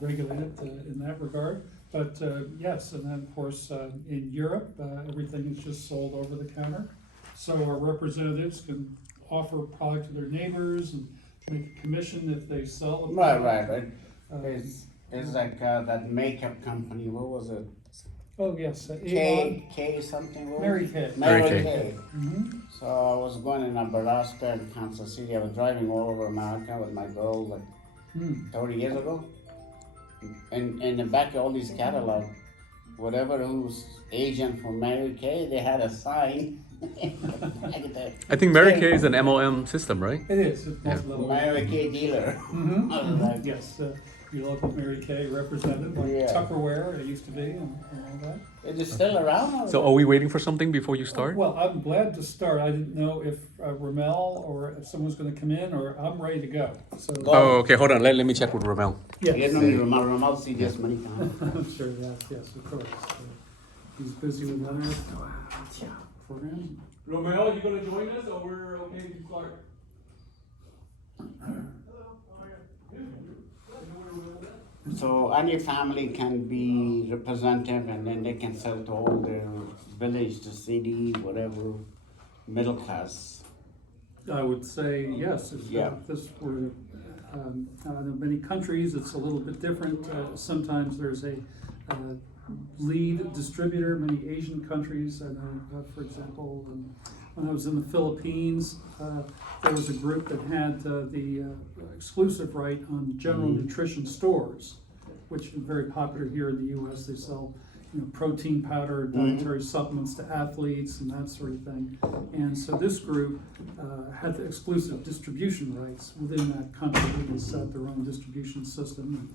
regulated in that regard. But yes, and then of course in Europe, everything is just sold over the counter. So our representatives can offer product to their neighbors and make a commission if they sell the product. Right. It's like that makeup company. What was it? Oh yes, K something. What Mary was Kay. it? Mary Mary Kay. Kay. Mm-hmm. So I was going in Nebraska and Kansas City. I was driving all over America with my girl like 30 years ago. And in the back of all these catalog, whatever who's agent for Mary Kay, they had a sign. I think Mary Kay is an MOM system, right? It is. It's Yeah. multi-level. Mary Kay dealer. Mm-hmm. I was like, Yes, your local Mary Kay representative, like Yeah. Tupperware, it used to be, and all that. Is it still around? So are we waiting for something before you start? Well, I'm glad to start. I didn't know if Ramel or if someone's going to come in, or I'm ready to go. So Go. Oh, okay, hold on. Let me check with Ramel. yes, You know, Ramal see this many times. I'm sure that. Yes, of course. He's busy with other programs. Ramel, you gonna join us, or we're okay to start? So any family can be representative, and then they can sell to all their village, the city, whatever, middle class. I would say yes. If Yeah. this were in many countries, it's a little bit different. Sometimes there's a lead distributor. Many Asian countries, I know, for example, when I was in the Philippines, there was a group that had the exclusive right on general nutrition stores, which is very popular here in the U.S. They sell, protein powder, dietary supplements to athletes and that sort of thing. And so this group had the exclusive distribution rights within that country. They set their own distribution system and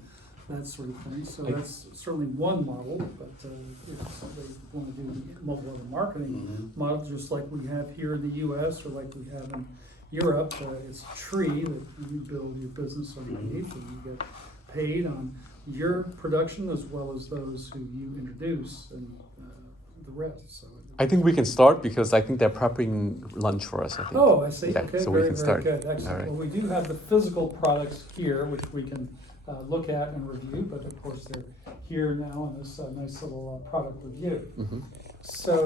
that sort of thing. So that's certainly one model, but if they want to do multi-level marketing models, just like we have here in the U.S. or like we have in Europe, it's a tree that you build your business underneath, and you get paid on your production as well as those who you introduce and the rest. So I think we can start because I think they're prepping lunch for us, I think. oh, I see. Yeah, Okay, so we very, can very start. good. Excellent. All right. Well, we do have the physical products here, which we can look at and review, but of course they're here now in this nice little product review. Mm-hmm. So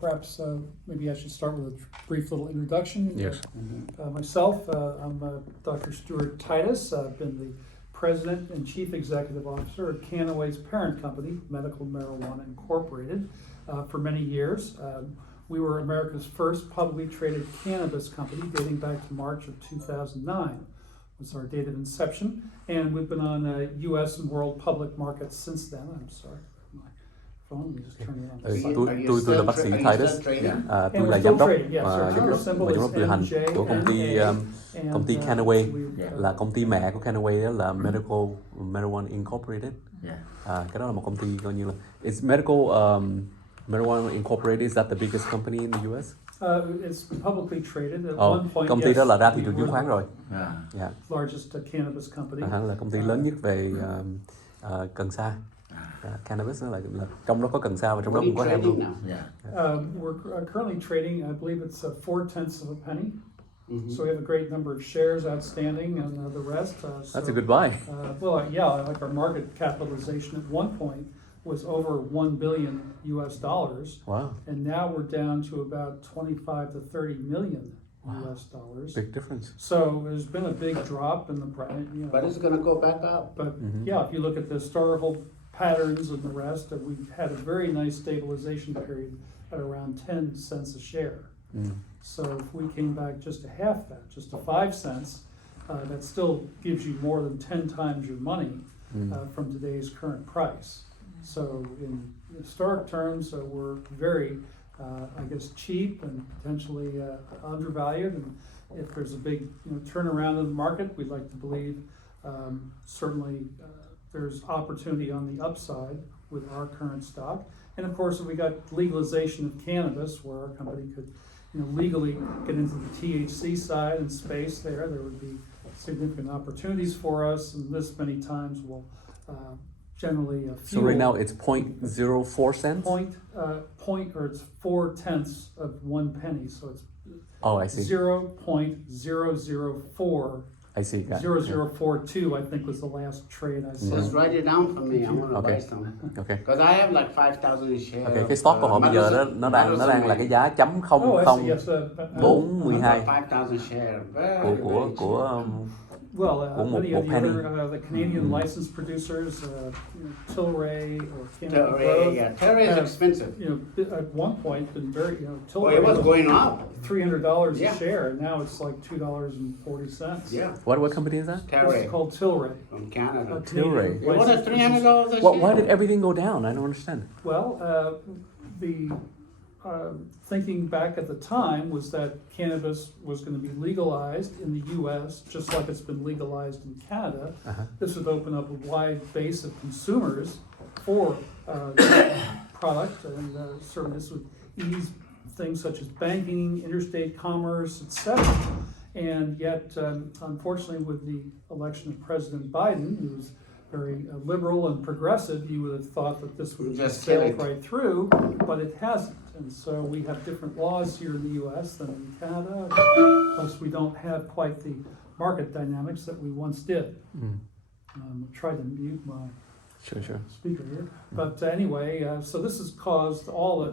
perhaps maybe I should start with a brief little introduction. Yes. Myself, I'm Dr. Stuart Titus. I've been the President and Chief Executive Officer of Kannaway's parent company, Medical Marijuana Incorporated, for many years. We were America's first publicly traded cannabis company dating back to March of 2009. Was our date of inception, and we've been on U.S. and world public markets since then. I'm sorry, my phone. Let me just turn it on. Tôi là bác sĩ Titus. Tôi là giám đốc điều hành của công ty Kannaway, là công ty mẹ của Kannaway, đó là Medical Marijuana Incorporated. Cái đó là một công ty coi như là it's Medical Marijuana Incorporated. Is that the biggest company in the US? It's publicly traded at one point. Công ty đó là ra thị trường chứng khoán rồi. Largest cannabis company. Là công ty lớn nhất về cần sa. Cannabis là trong đó có cần sa và trong đó cũng có hemp luôn. We're currently trading, I believe it's 4/10 of a penny. So we have a great number of shares outstanding and the rest. That's a good buy. Like our market capitalization at one point was over $1 billion US dollars. Wow. And now we're down to about 25 to 30 million US dollars. Big difference. So there's been a big drop in the price. But it's going to go back up. But if you look at the historical patterns and the rest, we've had a very nice stabilization period at around 10 cents a share. So if we came back just to half that, just to 5 cents, that still gives you more than 10 times your money from today's current price. So in historic terms, we're very, cheap and potentially undervalued. And if there's a big turnaround in the market, we'd like to believe certainly there's opportunity on the upside with our current stock. And of course, if we got legalization of cannabis, where our company could legally get into the THC side and space there would be significant opportunities for us. And this many times will generally fuel. So right now it's 0.04 cents? It's 4/10 of 1 penny. So it's I see. 0.004 I see. Got it. 0042, I think, was the last trade I saw. Just write it down for me. I want to Okay. buy some. Okay. Because I have like 5,000 shares. Okay, cái stock của họ bây giờ đó nó đang là cái giá chấm không Oh, I không see, yes. 412 5,000 shares. của Well, một many of the penny. other the Canadian licensed producers, Tilray or Canada Tilray, Growth, yeah. Tilray is have, expensive. at one point been very, Well, Tilray it was going up. $300 Yeah. a share, and now it's like $2.40. Yeah. What company is that? It's Tilray called Tilray. from Canada. Tilray. It was at $300 a share. Why did everything go down? I don't understand. Well, the thinking back at the time was that cannabis was going to be legalized in the U.S. just like it's been legalized in Canada. This would open up a wide base of consumers for product, and certainly this would ease things such as banking, interstate commerce, etc. And yet, unfortunately, with the election of President Biden, who was very liberal and progressive, you would have thought that this would have Just sailed kill it. right through, but it hasn't. And so we have different laws here in the U.S. than in Canada. Plus, we don't have quite the market dynamics that we once did. Try to mute my Sure. speaker here. But anyway, so this has caused all the,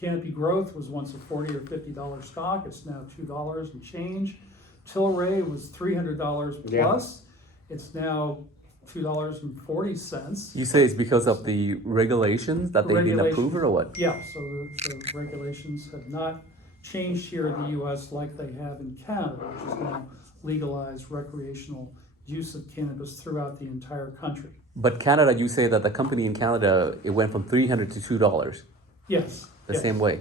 Canopy Growth was once a $40 or $50 stock. It's now $2 and change. Tilray was $300 plus. It's now $2.40. You say it's because of the regulations that they didn't approve it or what? Yeah, so the regulations have not changed here in the U.S. like they have in Canada, which is now legalized recreational use of cannabis throughout the entire country. But Canada, you say that the company in Canada, it went from $300 to $2. Yes. The same way.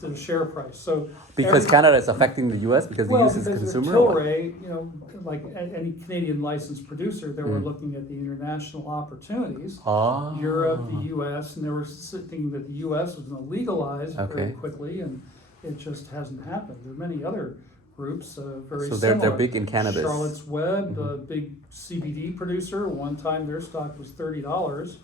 The share price. So Because Canada is affecting the U.S. because the U.S. is a because consumer. Or what? Tilray, like any Canadian licensed producer, they were looking at the international opportunities. Europe, the U.S., and they were thinking that the U.S. was going to legalize very quickly, and it just hasn't happened. There are many other groups very So similar. they're big in cannabis. Charlotte's Web, a big CBD producer. One time their stock was $30.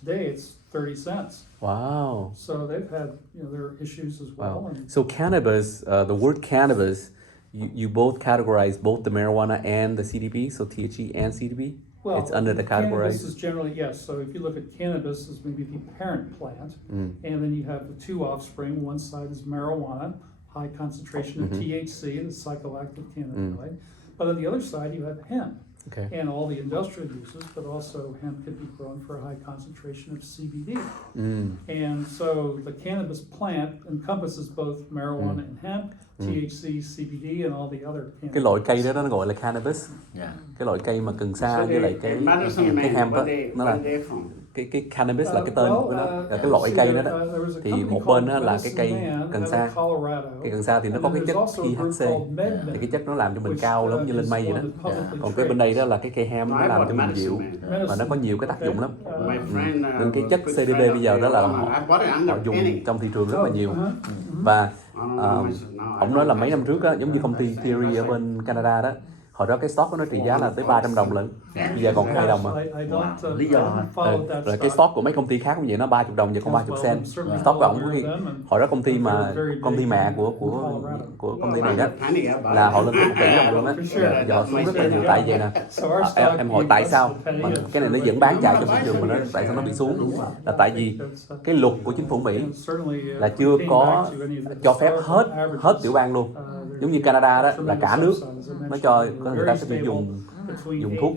Today it's 30 cents. Wow. So they've had their issues as well. Wow. And So cannabis, the word cannabis, you both categorize both the marijuana and the CBD, so THC and CBD? well, It's under the cannabis categorized. is generally, yes. So if you look at cannabis as maybe the parent plant, and then you have the two offspring. One side is marijuana, high concentration of THC, the psychoactive cannabinoid. But on the other side you have hemp. Okay. And all the industrial uses, but also hemp could be grown for a high concentration of CBD. And so the cannabis plant encompasses both marijuana and hemp, THC, CBD, and all the other Cái loại cây cannabinoids. đó nó gọi là cannabis. Cái loại cây mà cần sa So với lại the cái medicine man, hemp á, nó là where they from? cái cannabis là cái tên của nó, là cái loại cây đó đó. Thì một bên đó là cái cây cần sa. Cây cần sa thì nó có cái chất THC, thì cái chất nó làm cho mình cao giống như lên mây vậy đó. Còn cái bên đây đó là cái cây hemp nó làm cho mình dịu, và nó có nhiều cái tác dụng lắm. My friend, Nên cái chất good CBD friend of bây giờ đó là Obama, I bought it under họ dùng penny. trong thị trường rất là nhiều. Và ông nói là mấy năm trước á, giống như công ty Theory ở bên Canada đó, hồi đó cái stock của nó trị giá là tới 300 đồng lận, bây giờ còn có 2 đồng mà. Lý do Rồi cái stock của mấy công ty khác cũng vậy, nó 30 đồng giờ còn 30 cent. Stock của ông có khi hồi đó công ty mẹ của công ty này đó là họ lên tới 1 tỷ đồng luôn á, giờ họ xuống rất là nhiều. Tại vậy nè, em hỏi tại sao mà cái này nó vẫn bán chạy trong thị trường mà nó tại sao nó bị xuống, là tại vì cái luật của chính phủ Mỹ là chưa có cho phép hết tiểu bang luôn. Giống như Canada đó là cả nước nó cho người ta sẽ bị dùng thuốc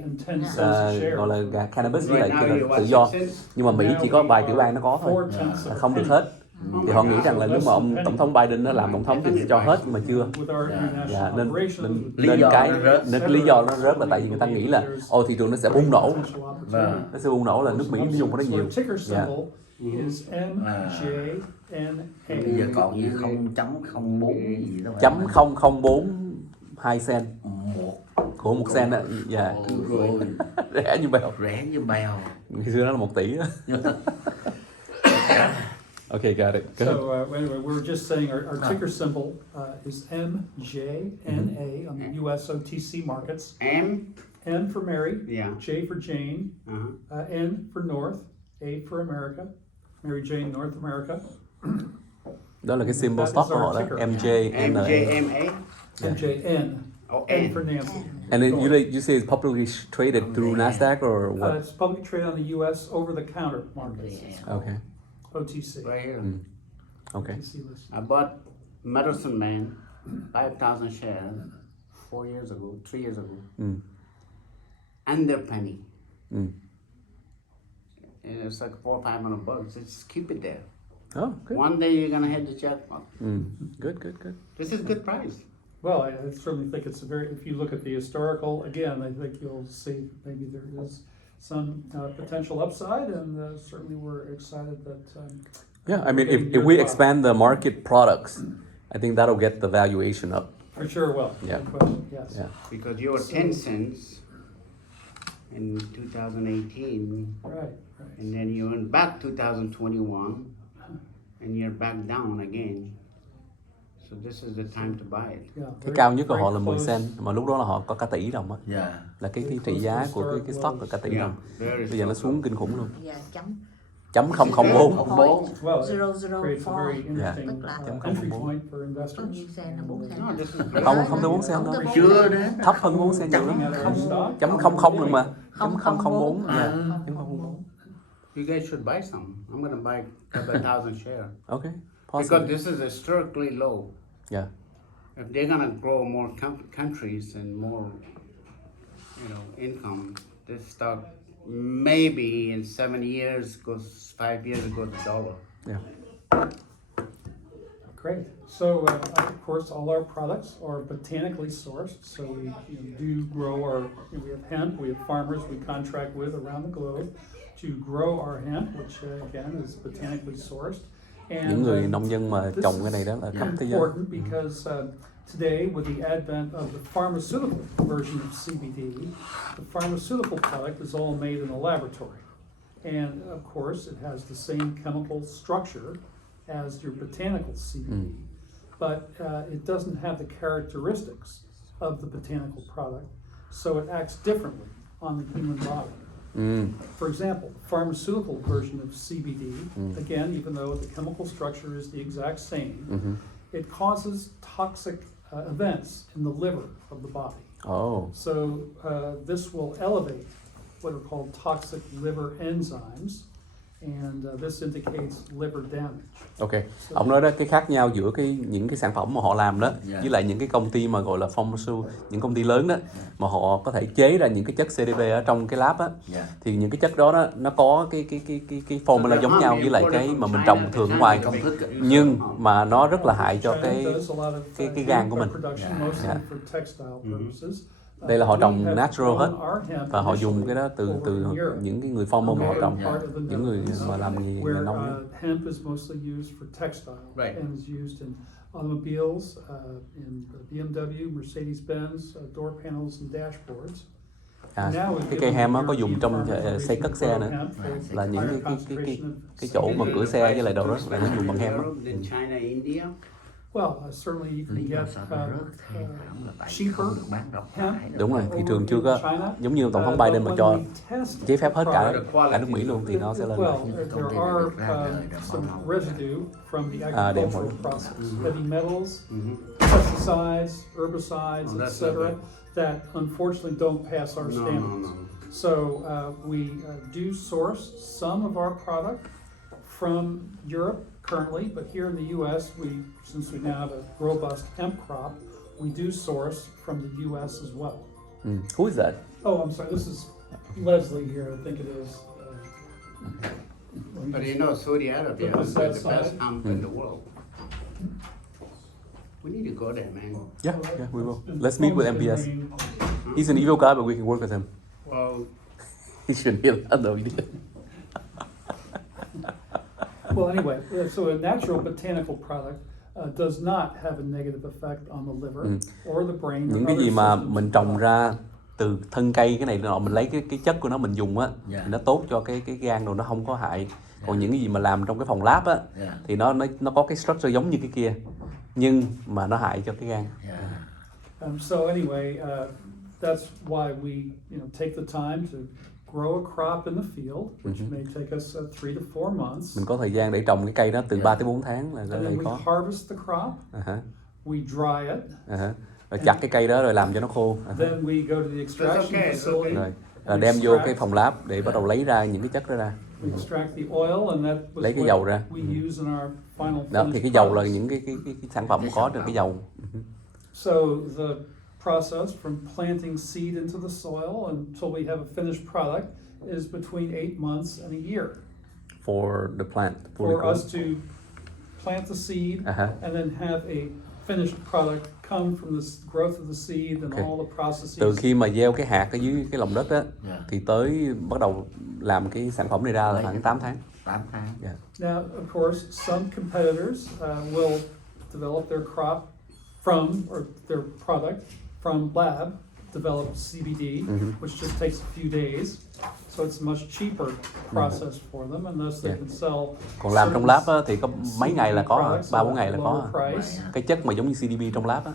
gọi là cannabis với lại tự do, nhưng mà Mỹ chỉ có vài tiểu bang nó có thôi, là không được hết. Thì họ nghĩ rằng là nếu mà ông tổng thống Biden nó làm tổng thống thì sẽ cho hết, nhưng mà chưa. Nên cái lý do nó rớt là tại vì người ta nghĩ là thị trường nó sẽ bùng nổ, nó sẽ bùng nổ là nước Mỹ nó dùng của nó nhiều. bây giờ còn như 0.04 gì đó. Chấm 004 cent của 1 cent đó. Dạ. Rẻ như bèo. Ngày xưa nó là 1 tỷ đó. Okay, got it. Go ahead. So anyway, we were just saying our ticker symbol is MJNA on the US OTC markets. M for Mary, J for Jane, N for North, A for America, Mary Jane North America. Đó là cái symbol stock của họ đó, MJNA. MJMA. MJN. Oh, and for Nancy. And then you say it's publicly traded through Nasdaq or what? It's publicly traded on the U.S. over-the-counter markets. It's called Okay. OTC. Right here. Okay. OTC list. I bought Medicine Man, 5,000 shares, 3 years ago, under penny. And it's like $400 or $500. Just keep it there. Oh, good. One day you're gonna hit the jackpot. Good. This is good price. Well, I certainly think it's a very, if you look at the historical, again, I think you'll see maybe there is some potential upside, and certainly we're excited that. Yeah, I mean, getting if your we product. expand the market products, I think that'll get the valuation up. For sure, will. Yeah. No question, yes. Yeah. Because you were 10 cents in 2018, Right. and then you went back 2021, and you're back down again. So this is the time to buy it. Yeah, Cái very- cao nhất của very họ là 10 close. cent, mà lúc đó là họ có cả tỷ đồng á. Dạ. Là cái trị giá của cái stock là cả tỷ đồng. Bây giờ nó xuống kinh khủng luôn. Dạ, Chấm 004. Well, it 004. creates a very interesting Tức là entry point for có investors. nhiêu sen là 4 sen. No, this is Không tới 4 cent đâu. Chưa đấy. Thấp hơn 4 cent nhiều lắm. Chấm 00 luôn mà. Chấm 004. Dạ. Chấm 004. You guys should buy some. I'm gonna buy a couple thousand shares. Okay. Because Possible. this is historically low. Yeah. If they're gonna grow more countries and more, income, this stock maybe in 7 years goes 5 years it goes to $1. Yeah. Great. So, of course, all our products are botanically sourced. So we do grow we have hemp, we have farmers we contract with around the globe to grow our hemp, which again is botanically sourced. And Những người nông dân mà this trồng cái này đó là khắp thế giới. important because today, with the advent of the pharmaceutical version of CBD, the pharmaceutical product is all made in a laboratory. And of course, it has the same chemical structure as your botanical CBD, but it doesn't have the characteristics of the botanical product, so it acts differently on the human body. For example, the pharmaceutical version of CBD, again, even though the chemical structure is the exact same, it causes toxic events in the liver of the body. Oh. So this will elevate what are called toxic liver enzymes, and this indicates liver damage. Ok, ông nói đó cái khác nhau giữa những cái sản phẩm mà họ làm đó với lại những cái công ty mà gọi là pharmaceutical, những công ty lớn đó mà họ có thể chế ra những cái chất CBD ở trong cái lab á, thì những cái chất đó nó có cái formula giống nhau với lại cái mà mình trồng thường ở ngoài, nhưng mà nó rất là hại cho cái gan của mình. Đây là họ trồng natural hết và họ dùng cái đó từ những cái người farmer mà họ trồng, những người mà làm nghề nông. Hemp is mostly used for textile and is used in automobiles, in BMW, Mercedes-Benz, door panels and dashboards. Cái cây hemp có dùng trong xây cất xe nữa, là những cái chỗ mà cửa xe với lại đồ đó là nó dùng bằng hemp. Well, certainly you can get cheaper hemp. Đúng rồi, thị trường chưa có, giống như Tổng thống Biden mà cho giấy phép hết cả nước Mỹ luôn thì nó sẽ lên. Well, there are some residue from the agricultural process, heavy metals, pesticides, herbicides, etc., that unfortunately don't pass our standards. So we do source some of our product from Europe currently, but here in the U.S., since we now have a robust hemp crop, we do source from the U.S. as well. Who is that? Oh, I'm sorry. This is Leslie here. I think it is. But Saudi Arabia is the best hemp in the world. We need to go there, man. Yeah, we will. Let's meet with MBS. He's an evil guy, but we can work with him. Well, He shouldn't hear that though. Well, anyway, so a natural botanical product does not have a negative effect on the liver or the brain. Những cái gì mà mình trồng ra từ thân cây cái này nọ, mình lấy cái chất của nó mình dùng á, thì nó tốt cho cái gan rồi, nó không có hại. Còn những cái gì mà làm trong cái phòng lab á, thì nó có cái structure giống như cái kia, nhưng mà nó hại cho cái gan. So anyway, that's why we take the time to grow a crop in the field, which may take us 3 to 4 months. Mình có thời gian để trồng cái cây đó từ 3 tới 4 tháng là And đây then we có. harvest the crop. We dry it. rồi chặt cái cây đó rồi làm cho nó khô. Then we go to the extraction facility. Rồi đem vô cái phòng lab để bắt đầu lấy ra những cái chất đó ra. We extract the oil and that was Lấy cái dầu ra. what we use in our final Đó thì finished cái dầu là products. những cái sản phẩm có được cái dầu. So the process from planting seed into the soil until we have a finished product is between 8 months and a year. For the plant. For us to plant the seed and then have a finished product come from the growth of the seed and all the processes. Từ khi mà gieo cái hạt ở dưới cái lòng đất á, thì tới bắt đầu làm cái sản phẩm này ra là khoảng 8 tháng. 8 tháng. Yeah. Now, of course, some competitors will develop their crop from, or their product from lab, develop CBD, which just takes a few days. So it's a much cheaper process for them, and thus they can sell. Còn làm trong lab á, thì có mấy ngày là có, 3-4 ngày là có. Price. Cái chất mà giống như CBD trong lab á.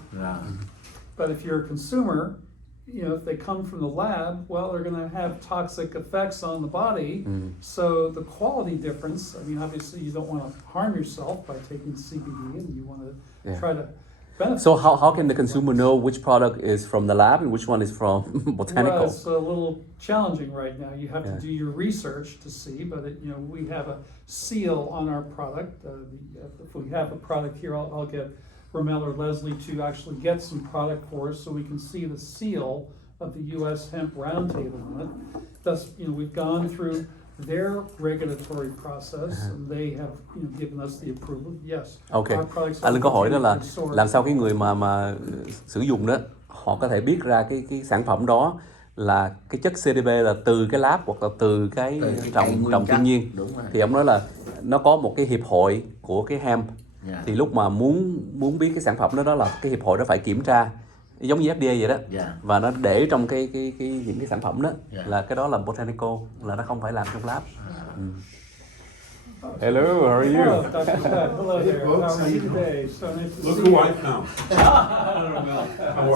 But if you're a consumer, you know, if they come from the lab, well, they're going to have toxic effects on the body. So the quality difference, I mean, obviously you don't want to harm yourself by taking CBD, and you want to try to benefit. So how can the consumer know which product is from the lab and which one is from botanical? Well, it's a little challenging right now. You have to do your research to see, but it, you know, we have a seal on our product. If we have a product here, I'll get Ramel or Leslie to actually get some product for us so we can see the seal of the U.S. Hemp Roundtable on it. Thus, you know, we've gone through their regulatory process and they have, you know, given us the approval. Yes. Okay. Our products Anh Linh có hỏi đó là sourced. làm sao cái người mà sử dụng đó họ có thể biết ra cái sản phẩm đó là cái chất CBD là từ cái lab hoặc là từ cái trồng thiên nhiên. Thì ông nói là nó có một cái hiệp hội của cái hemp. Thì lúc mà muốn biết cái sản phẩm đó là cái hiệp hội đó phải kiểm tra giống như FDA vậy đó. Và nó để trong những cái sản phẩm đó là cái đó là botanical, là nó không phải làm trong lab. Hello, how are you? Hello, Dr. Ted. Hello there. How are you today? So nice to Look see who you. I found.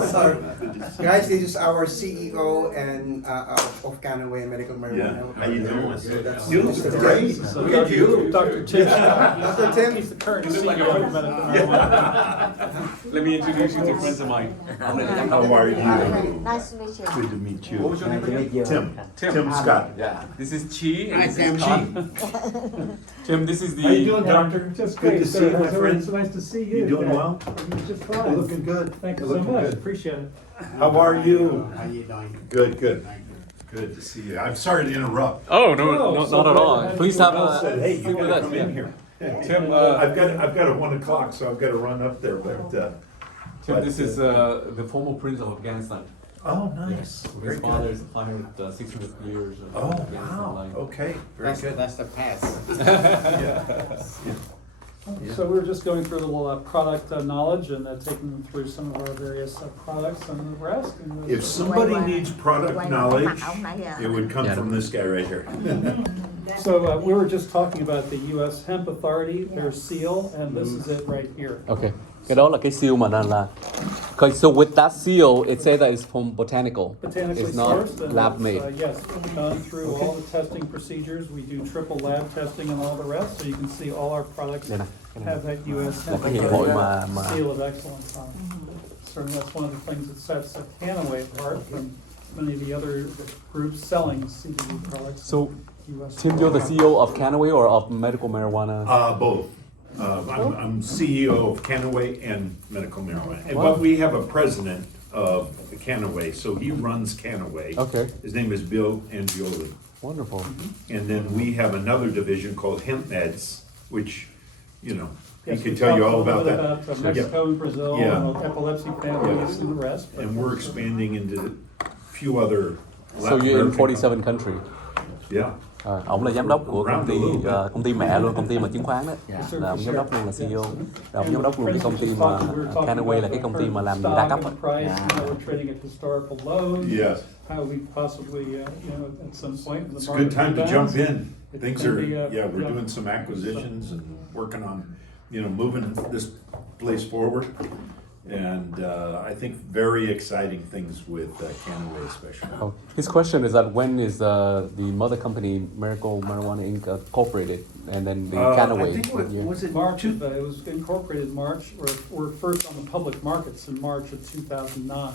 So, guys, this is our CEO and of Kannaway Medical Marijuana. Yeah, how you doing? That's You look great. So Look at you. Dr. Tim. Dr. Tim. He's the current You look like CEO a- of Medical Marijuana. Let me introduce you to friends of mine. How are you? Nice to meet you. Good to meet you. What was your name again? Tim Scott. Yeah. This is Chi. And this is Chi. Tim, this is How you the. doing, doctor? Just Good great. to see you, my It's friend. It's nice to see you. You doing well? You're just You're fine. looking good. Thank you You're so looking much. good. Appreciate it. How are you? How you doing? Good, good. Good to see you. I'm sorry to interrupt. Oh no, Oh, so not at glad all. to have Please you. have Mel said, hey, you with gotta us, come yeah. in here. Tim, I've got a 1 o'clock, so I've got to run up there, but, Tim, this is the former prince of Afghanistan. oh, nice. Very His father good. is 600 years of Oh, Afghanistan wow. line. Okay, very good. That's the past. So we were just going through a little product knowledge and taking them through some of our various products, and we're asking. If somebody needs product knowledge, it would come Yeah. from this guy right here. So we were just talking about the U.S. Hemp Authority, their seal, and this is it right here. Okay. Cái đó là cái seal mà là. So with that seal, it says that it's from botanical. Botanically It's not sourced, and lab it's, made. yes, gone through all the testing procedures. We do triple lab testing and all the rest, so you can see all our products Đây nè. Cái này have that U.S. là Hemp cái hiệp hội Authority mà seal of excellence on it. Certainly, that's one of the things that sets Kannaway apart from many of the other groups selling CBD products. So, U.S. Tim, you're the CEO of Kannaway or of medical marijuana? Both. I'm CEO of Kannaway and Medical Marijuana. Wow. But we have a president of Kannaway, so he runs Kannaway. Okay. His name is Bill Angioli. Wonderful. And then we have another division called Hemp Meds, which, you know, he Yes, can we tell you talked all a little about bit that. about Mexico and Brazil, Yeah. and epilepsy families and the rest. but And we're that's, expanding into a few other So Latin you're in American 47 countries. Yeah. Ông là giám đốc của công ty mẹ luôn, công ty mà chứng khoán đó. Là ông giám đốc luôn là CEO. Rồi ông giám đốc luôn cái công ty mà Kannaway là cái công ty mà làm đa cấp á. We're trading at historical lows. Yes. How we possibly, you know, at some point. the It's a good market time to rebounds. jump in. It Things can are, be, yeah, we're doing some acquisitions and working on, you know, moving this place forward. And I think very exciting things with Kannaway especially. Oh, his question is that when is the mother company Miracle Marijuana Inc. Incorporated, and then the Kannaway? I think was it March, it was incorporated March, or first on the public markets in March of 2009.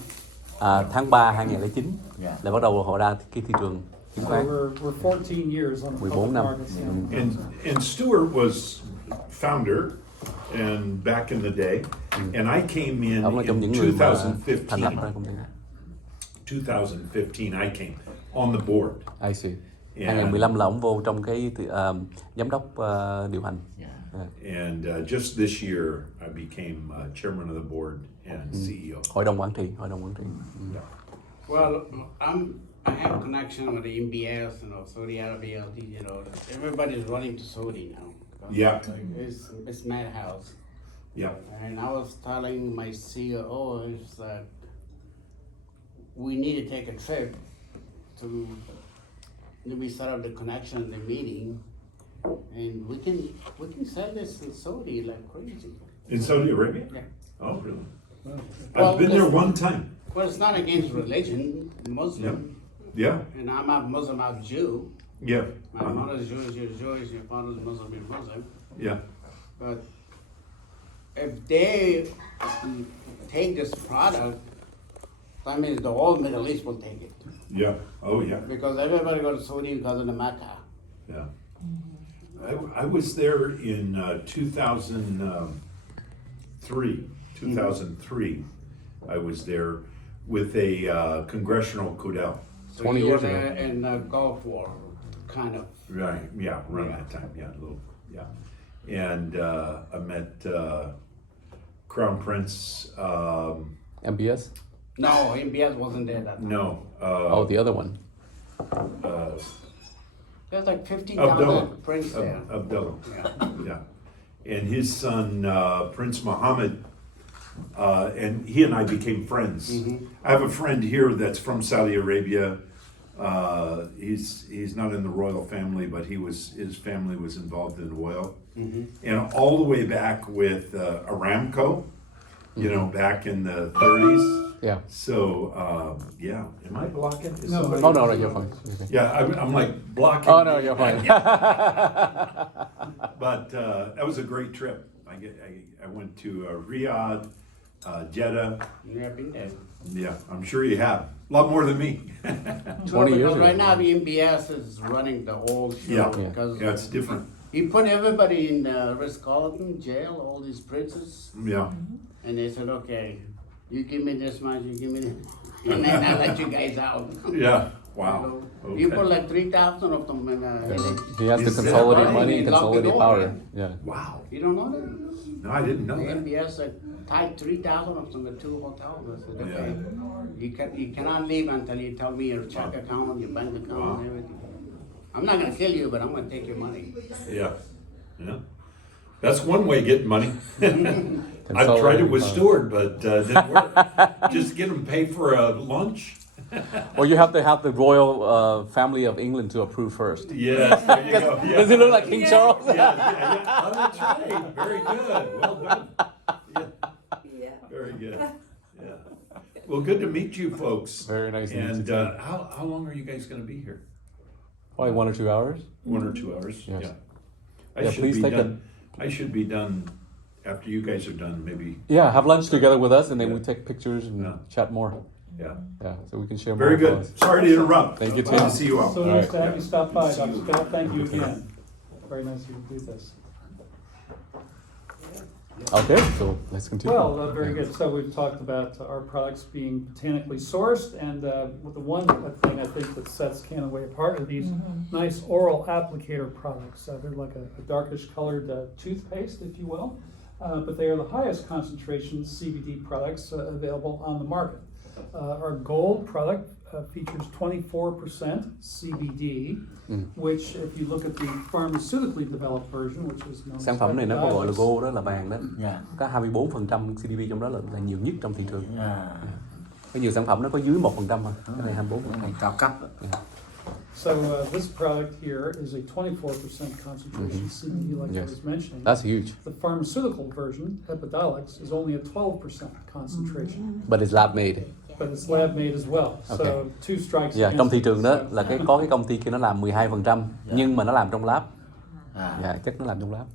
Tháng 3 2009 Dạ. là bắt đầu họ ra cái thị trường chứng So khoán. we're 14 years on the 14 public năm. markets. Yeah. And Stuart was founder and back in the day, and I came in Ông là trong những in người mà thành lập 2015. ra công ty này. 2015 I came on the board. I see. Yeah. 2015 là ông vô trong cái giám đốc điều hành. And just this year I became chairman of the board and CEO. Hội đồng quản trị. Well, I have connection with the MBS, Saudi Arabia, everybody's running to Saudi now. Yeah. It's madhouse. Yeah. And I was telling my CEO is that we need to take a trip to maybe set up the connection, the meeting, and we can sell this in Saudi like crazy. In Saudi Arabia? Yeah. Oh, really? Well, I've been there it's- one time. Well, it's not against religion, Muslim, Yeah. and I'm not Muslim, I'm Jew. Yeah. My mother's Jewish, you're Jewish, your father's Muslim, you're Muslim. Yeah. But if they take this product, that means the whole Middle East will take it. Yeah. Oh, yeah. Because everybody goes to Saudi because of the Mecca. Yeah. I was there in 2003. 2003, I was there with a congressional Codel. So 20 you years were ago. there in the Gulf War, kind of. Right. Yeah. Around that time. Yeah. A little. Yeah. And I met Crown Prince. MBS. No, MBS wasn't there that time. No. Oh, the other one. There's like Abdullah. 15,000 prince there. Abdullah. Yeah. Yeah. And his son, Prince Mohammed, and he and I became friends. I have a friend here that's from Saudi Arabia. He's not in the royal family, but his family was involved in oil, and all the way back with Aramco, back in the 30s. Yeah. So yeah, am I blocking? Is No. somebody- Oh no, you're fine. Okay. Yeah, I'm like blocking. Oh no, you're fine. But that was a great trip. I went to Riyadh, Jeddah. Yeah, I've been there. Yeah, I'm sure you have. A lot more than me. 20 years Because ago. right now the MBS is running the whole show. Yeah. Because Yeah, it's different. he put everybody in Ritz-Carlton jail, all these princes, Yeah. and they said, okay, you give me this much, you give me this, and then I let you guys out. Yeah. Wow. You Okay. put like 3,000 of them in He has to Is that consolidate right? money, He locked consolidate it power. over. Yeah. Wow. You don't know that? No, I didn't know The that. MBS tied 3,000 of them in 2 hotels. I said, okay, Yeah. you cannot leave until you tell me your check account, your bank account, Wow. and everything. I'm not gonna kill you, but I'm gonna take your money. Yeah. Yeah. That's one way of getting money. I've tried Consolidate it with power. Stuart, but didn't work. Just get him paid for a lunch. Or you have to have the royal family of England to approve first. Yes, there you go. Yeah. Does he look like King Charles? Yeah. Oh, that's right. Very good. Well done. Yeah. Very good. Yeah. Well, good to meet you folks. Very nice to meet you And too. how long are you guys going to be here? Probably 1 or 2 hours. 1 or 2 hours? Yes. Yeah. Yeah, please take I should be done after you guys are done, maybe. Yeah, have lunch together with us, and then we take pictures and Yeah. chat more. Yeah. Yeah, so we can share Very more. good. Sorry to interrupt. Thank you, Good to Tim. see you all. So nice to have you stop by, Dr. Scott. Thank you again. Very nice of you to do this. Okay, so let's continue. Well, very good. So we've talked about our products being botanically sourced, and the one thing I think that sets Kannaway apart are these nice oral applicator products. They're like a darkish colored toothpaste, if you will, but they are the highest concentration CBD products available on the market. Our gold product features 24% CBD, which if you look at the pharmaceutically developed version, which is known as Sản phẩm này nó có gọi là Epidiolex, gold đó, là vàng đó. Dạ. Có 24% CBD trong đó là nhiều nhất trong thị trường. Dạ. Có nhiều sản phẩm nó có dưới 1% thôi. Cái này 24%. Cái này cao cấp. So this product here is a 24% concentration CBD, like I was mentioning. That's huge. The pharmaceutical version, Epidiolex, is only a 12% concentration, But it's lab made. but it's lab made as well. So Okay. two strikes. Dạ, against trong thị it. trường đó So- là có cái công ty kia nó làm 12%, nhưng mà nó làm trong lab. Dạ, chất nó làm trong lab.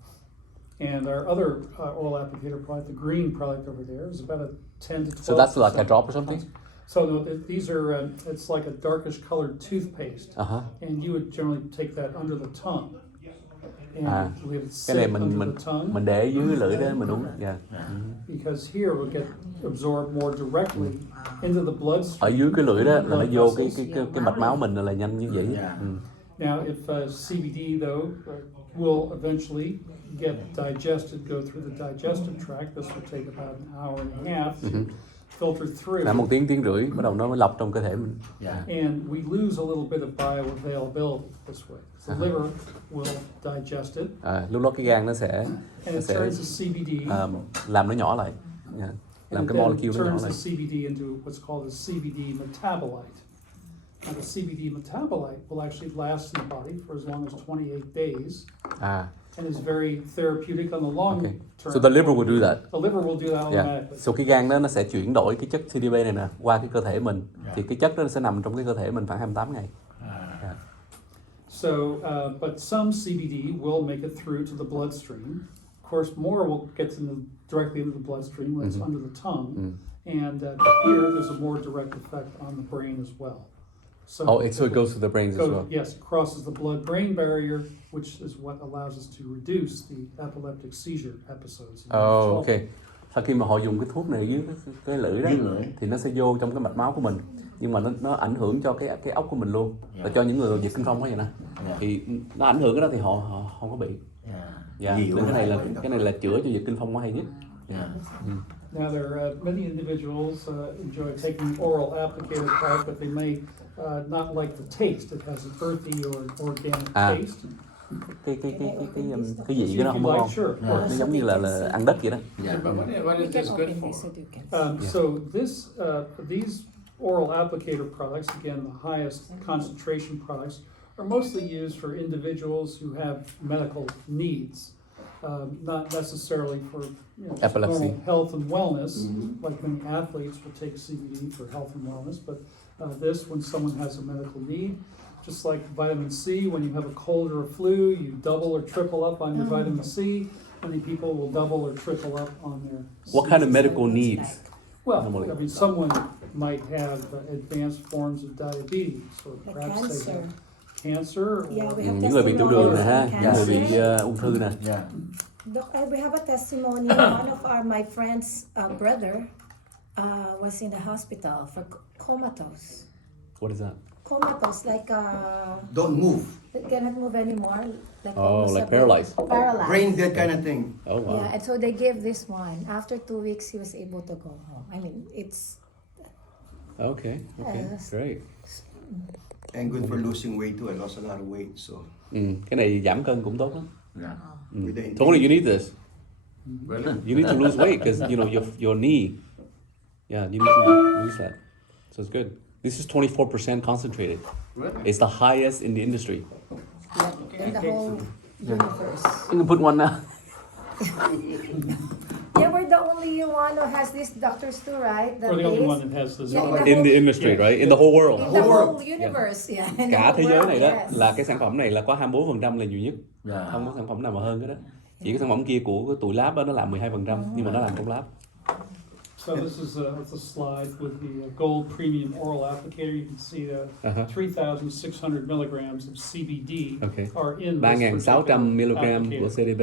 And our other oil applicator product, the green product over there, is about a 10 to 12%. So that's like a drop or something? So no, these are, it's like a darkish colored toothpaste. Uh-huh. And you would generally take that under the tongue. And À, we have it cái sit này under the tongue. mình để dưới lưỡi đó mình uống. Dạ. Because here it will get absorbed more directly into the bloodstream. Ở dưới cái lưỡi đó là nó blood vô vessels. cái mạch máu mình là nhanh như vậy. Now, if CBD though will eventually get digested, go through the digestive tract, this will take about an hour and a half to filter through. Là 1 tiếng rưỡi bắt đầu nó mới lọc trong cơ thể mình. And we lose a little bit of bioavailability this way. The liver will digest it, Lúc đó cái gan nó sẽ and it turns the CBD, làm nó nhỏ lại. Dạ. Làm and cái then molecule nó nhỏ turns lại. the CBD into what's called a CBD metabolite. Now, the CBD metabolite will actually last in the body for as long as 28 days, and is very therapeutic on the long Okay. term. So the liver will do that. The liver will do that Yeah. automatically. So cái gan đó nó sẽ chuyển đổi cái chất CDB này nè qua cái cơ thể mình. Thì cái chất đó nó sẽ nằm trong cái cơ thể mình khoảng 28 ngày. So, but some CBD will make it through to the bloodstream. Of course, more will get directly into the bloodstream when it's under the tongue. And here, there's a more direct effect on the brain as well. So it goes to the brains as well. Yes, it crosses the blood-brain barrier, which is what allows us to reduce the epileptic seizure episodes. Ok. Sau khi mà họ dùng cái thuốc này dưới cái lưỡi đó thì nó sẽ vô trong cái mạch máu của mình, nhưng mà nó ảnh hưởng cho cái óc của mình luôn. Và cho những người giật kinh phong đó vậy nè, thì nó ảnh hưởng cái đó thì họ không có bị. Dạ. Nên cái này là chữa cho giật kinh phong nó hay nhất. Now there are many individuals enjoy taking oral applicator product, but they may not like the taste. It has an earthy or organic taste. Cái vị cái nó không có ngon. Sure. Nó giống như là ăn đất vậy đó. But what is this good for? So these oral applicator products, again, the highest concentration products, are mostly used for individuals who have medical needs. Not necessarily for Epilepsy. normal health and wellness, like many athletes will take CBD for health and wellness, but this, when someone has a medical need, just like vitamin C, when you have a cold or a flu, you double or triple up on your vitamin C. Many people will double or triple up on their What kind of medical needs? Well, I mean, someone might have advanced forms of diabetes, or perhaps they have cancer. Những người bị tiểu đường nè ha, những người bị ung thư nè. We have a testimony. One of my friend's brother was in the hospital for comatose. What is that? Comatose, like Don't move. they cannot move anymore. Like Oh, almost like a paralyzed. Paralyzed. Brain dead kind of thing. Oh wow. Yeah, and so they gave this one. After 2 weeks, he was able to go home. I mean, it's Okay. Great. And good for losing weight too. I lost a lot of weight, so. Cái này giảm cân cũng tốt lắm. With the Tony, you need this. Really? You need to lose weight because you know your knee. Yeah, you need to lose that. So it's good. This is 24% concentrated. Really? It's the highest in the industry. in the whole universe. I'm gonna put one now. Yeah, we're the only one who has this, doctors too, right? We're the only base. one that has this. Yeah, product. In the industry, Yeah. right? In the whole world. In the whole universe, yeah. in the Cả whole thế giới world, này đó yes. là cái sản phẩm này là có 24% là nhiều nhất. Không có sản phẩm nào mà hơn cái đó. Chỉ cái sản phẩm kia của tụi lab đó nó làm 12%, nhưng mà nó làm trong lab. So this is it's a slide with the gold premium oral applicator. You can see 3,600 milligrams of CBD Okay. are in this 3.600 mg applicator. của CDB.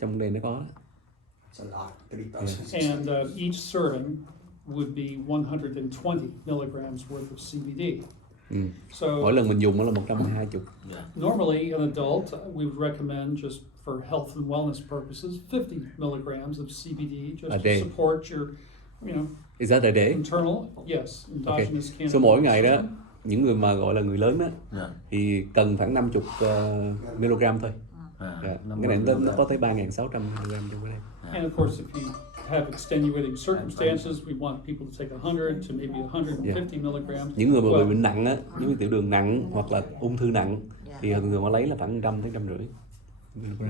Trong đây nó có. It's a lot. 3,000. And each serving would be 120 milligrams worth of CBD. So Mỗi lần mình dùng nó là 120. normally an adult, we would recommend just for health and wellness purposes, 50 milligrams of CBD just A to day. support your, Is that a day? internal, yes, Okay. endogenous cannabinoid So mỗi ngày đó, system. những người mà gọi là người lớn đó, thì cần khoảng 50 mg thôi. Cái này nó có tới 3.600 mg trong cái đây. And of course, if you have extenuating circumstances, we want people to take 100 to maybe 150 milligrams. Những người mà Well, bị bệnh nặng á, giống như tiểu đường nặng hoặc là ung thư nặng thì thường họ lấy là khoảng 100 tới 150.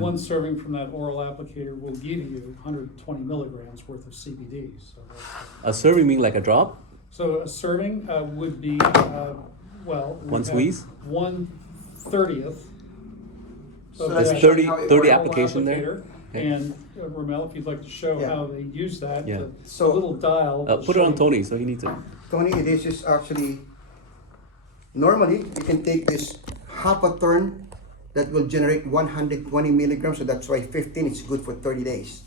one serving from that oral applicator will give you 120 milligrams worth of CBD. So, A serving mean like a drop? so a serving would be, we One have squeeze? 1/30th. So of There's that 30 oral application there? applicator. And Ramel, if you'd like to show Yeah. how they use that, Yeah. the So- little dial. will Put it show on you- Tony, so he needs it. Tony, this is actually, normally you can take this half a turn that will generate 120 milligrams, so that's why 15 is good for 30 days.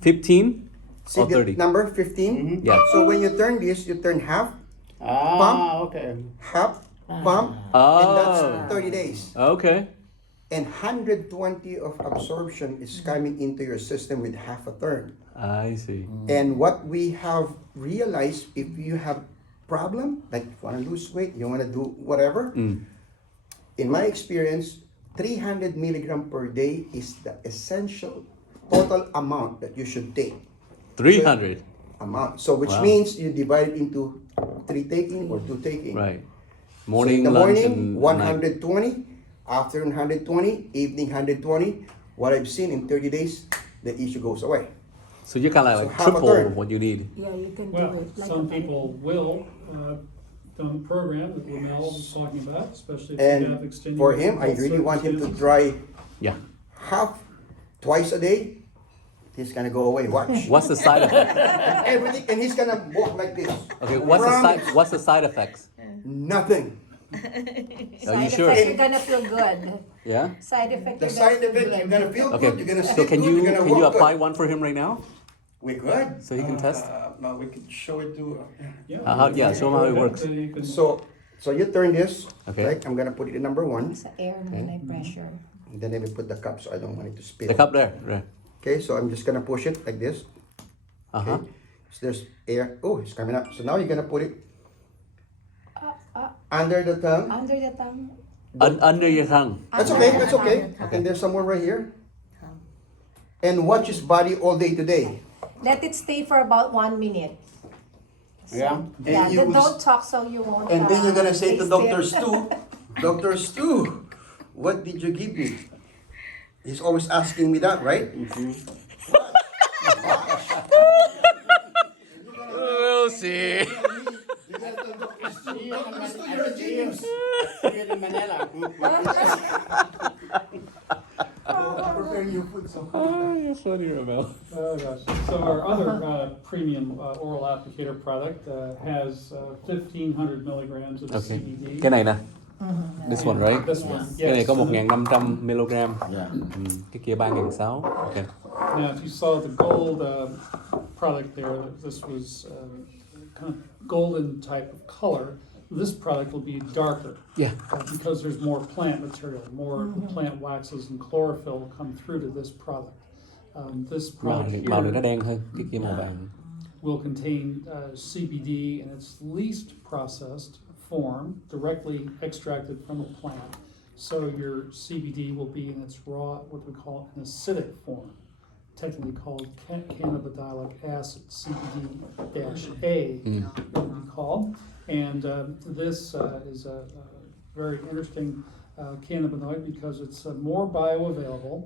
15 See or the 30? number 15? Yeah. So when you turn this, you turn half, Ah, okay. half, pump, and Oh, that's 30 days. okay. And 120 of absorption is coming into your system with half a turn. I see. And what we have realized, if you have problem, like you want to lose weight, you want to do whatever, in my experience, 300 milligram per day is the essential total amount that you should take. 300. Amount. So which Wow. means you divide it into 3 taking or 2 taking. Right. So Morning, in the lunch, morning, and night. 120, afternoon 120, evening 120. What I've seen in 30 days, the issue goes away. So you kind of So like half a triple turn. what you need. Yeah, you can Well, do it like some a people will, done the program that Ramel was talking about, especially if you have And extenuating. for him, I really want him to try Yeah. half twice a day. He's gonna go away. Watch. What's the side effect? Everything, and he's gonna walk like this. Okay, what's the side effects? Nothing. Are you Side sure? effect, you're gonna feel good. Yeah. Side effect, The you're side gonna effect, feel you're good. gonna feel Okay. good. You're gonna So sleep can good. you You're gonna can you walk apply good. one for him right now? We could. So he can test? No, we could show it to. Show him how it works. So you turn this. Okay. Right. I'm gonna put it in number 1. Sa air naman ay pressure. And then let me put the cup so I don't want it to spill. The cup there. Right. Okay. So I'm just gonna push it like this. Uh-huh. So there's air. Oh, it's coming up. So now you're gonna put it under the tongue. Under the tongue. Under your tongue. That's okay. That's okay. And there's some more right here. And watch his body all day today. Let it stay for about 1 minute. Yeah. Yeah, And you will don't talk so you won't. And then you're gonna say to taste Dr. it. Stu, Dr. Stu, what did you give me? He's always asking me that, right? We'll see. You're a genius. Here in Manila. Preparing your food, so. Oh, you're funny, Ramel. Oh gosh. So our other premium oral applicator product has 1,500 milligrams of Okay. CBD. Cái này nè. This one, right? This one, Cái này yes. có 1.500 mg. Yeah. Cái kia 3.600. Okay. Now, if you saw the gold product there, this was kind of golden type of color. This product will be darker Yeah. because there's more plant material, more plant waxes and chlorophyll come through to this product. This Màu product này nó here đen hơn, cái kia màu vàng. will contain CBD in its least processed form, directly extracted from a plant. So your CBD will be in its raw, what we call an acidic form, technically called cannabidiolic acid, CBD-A, it would be called. And this is a very interesting cannabinoid because it's more bioavailable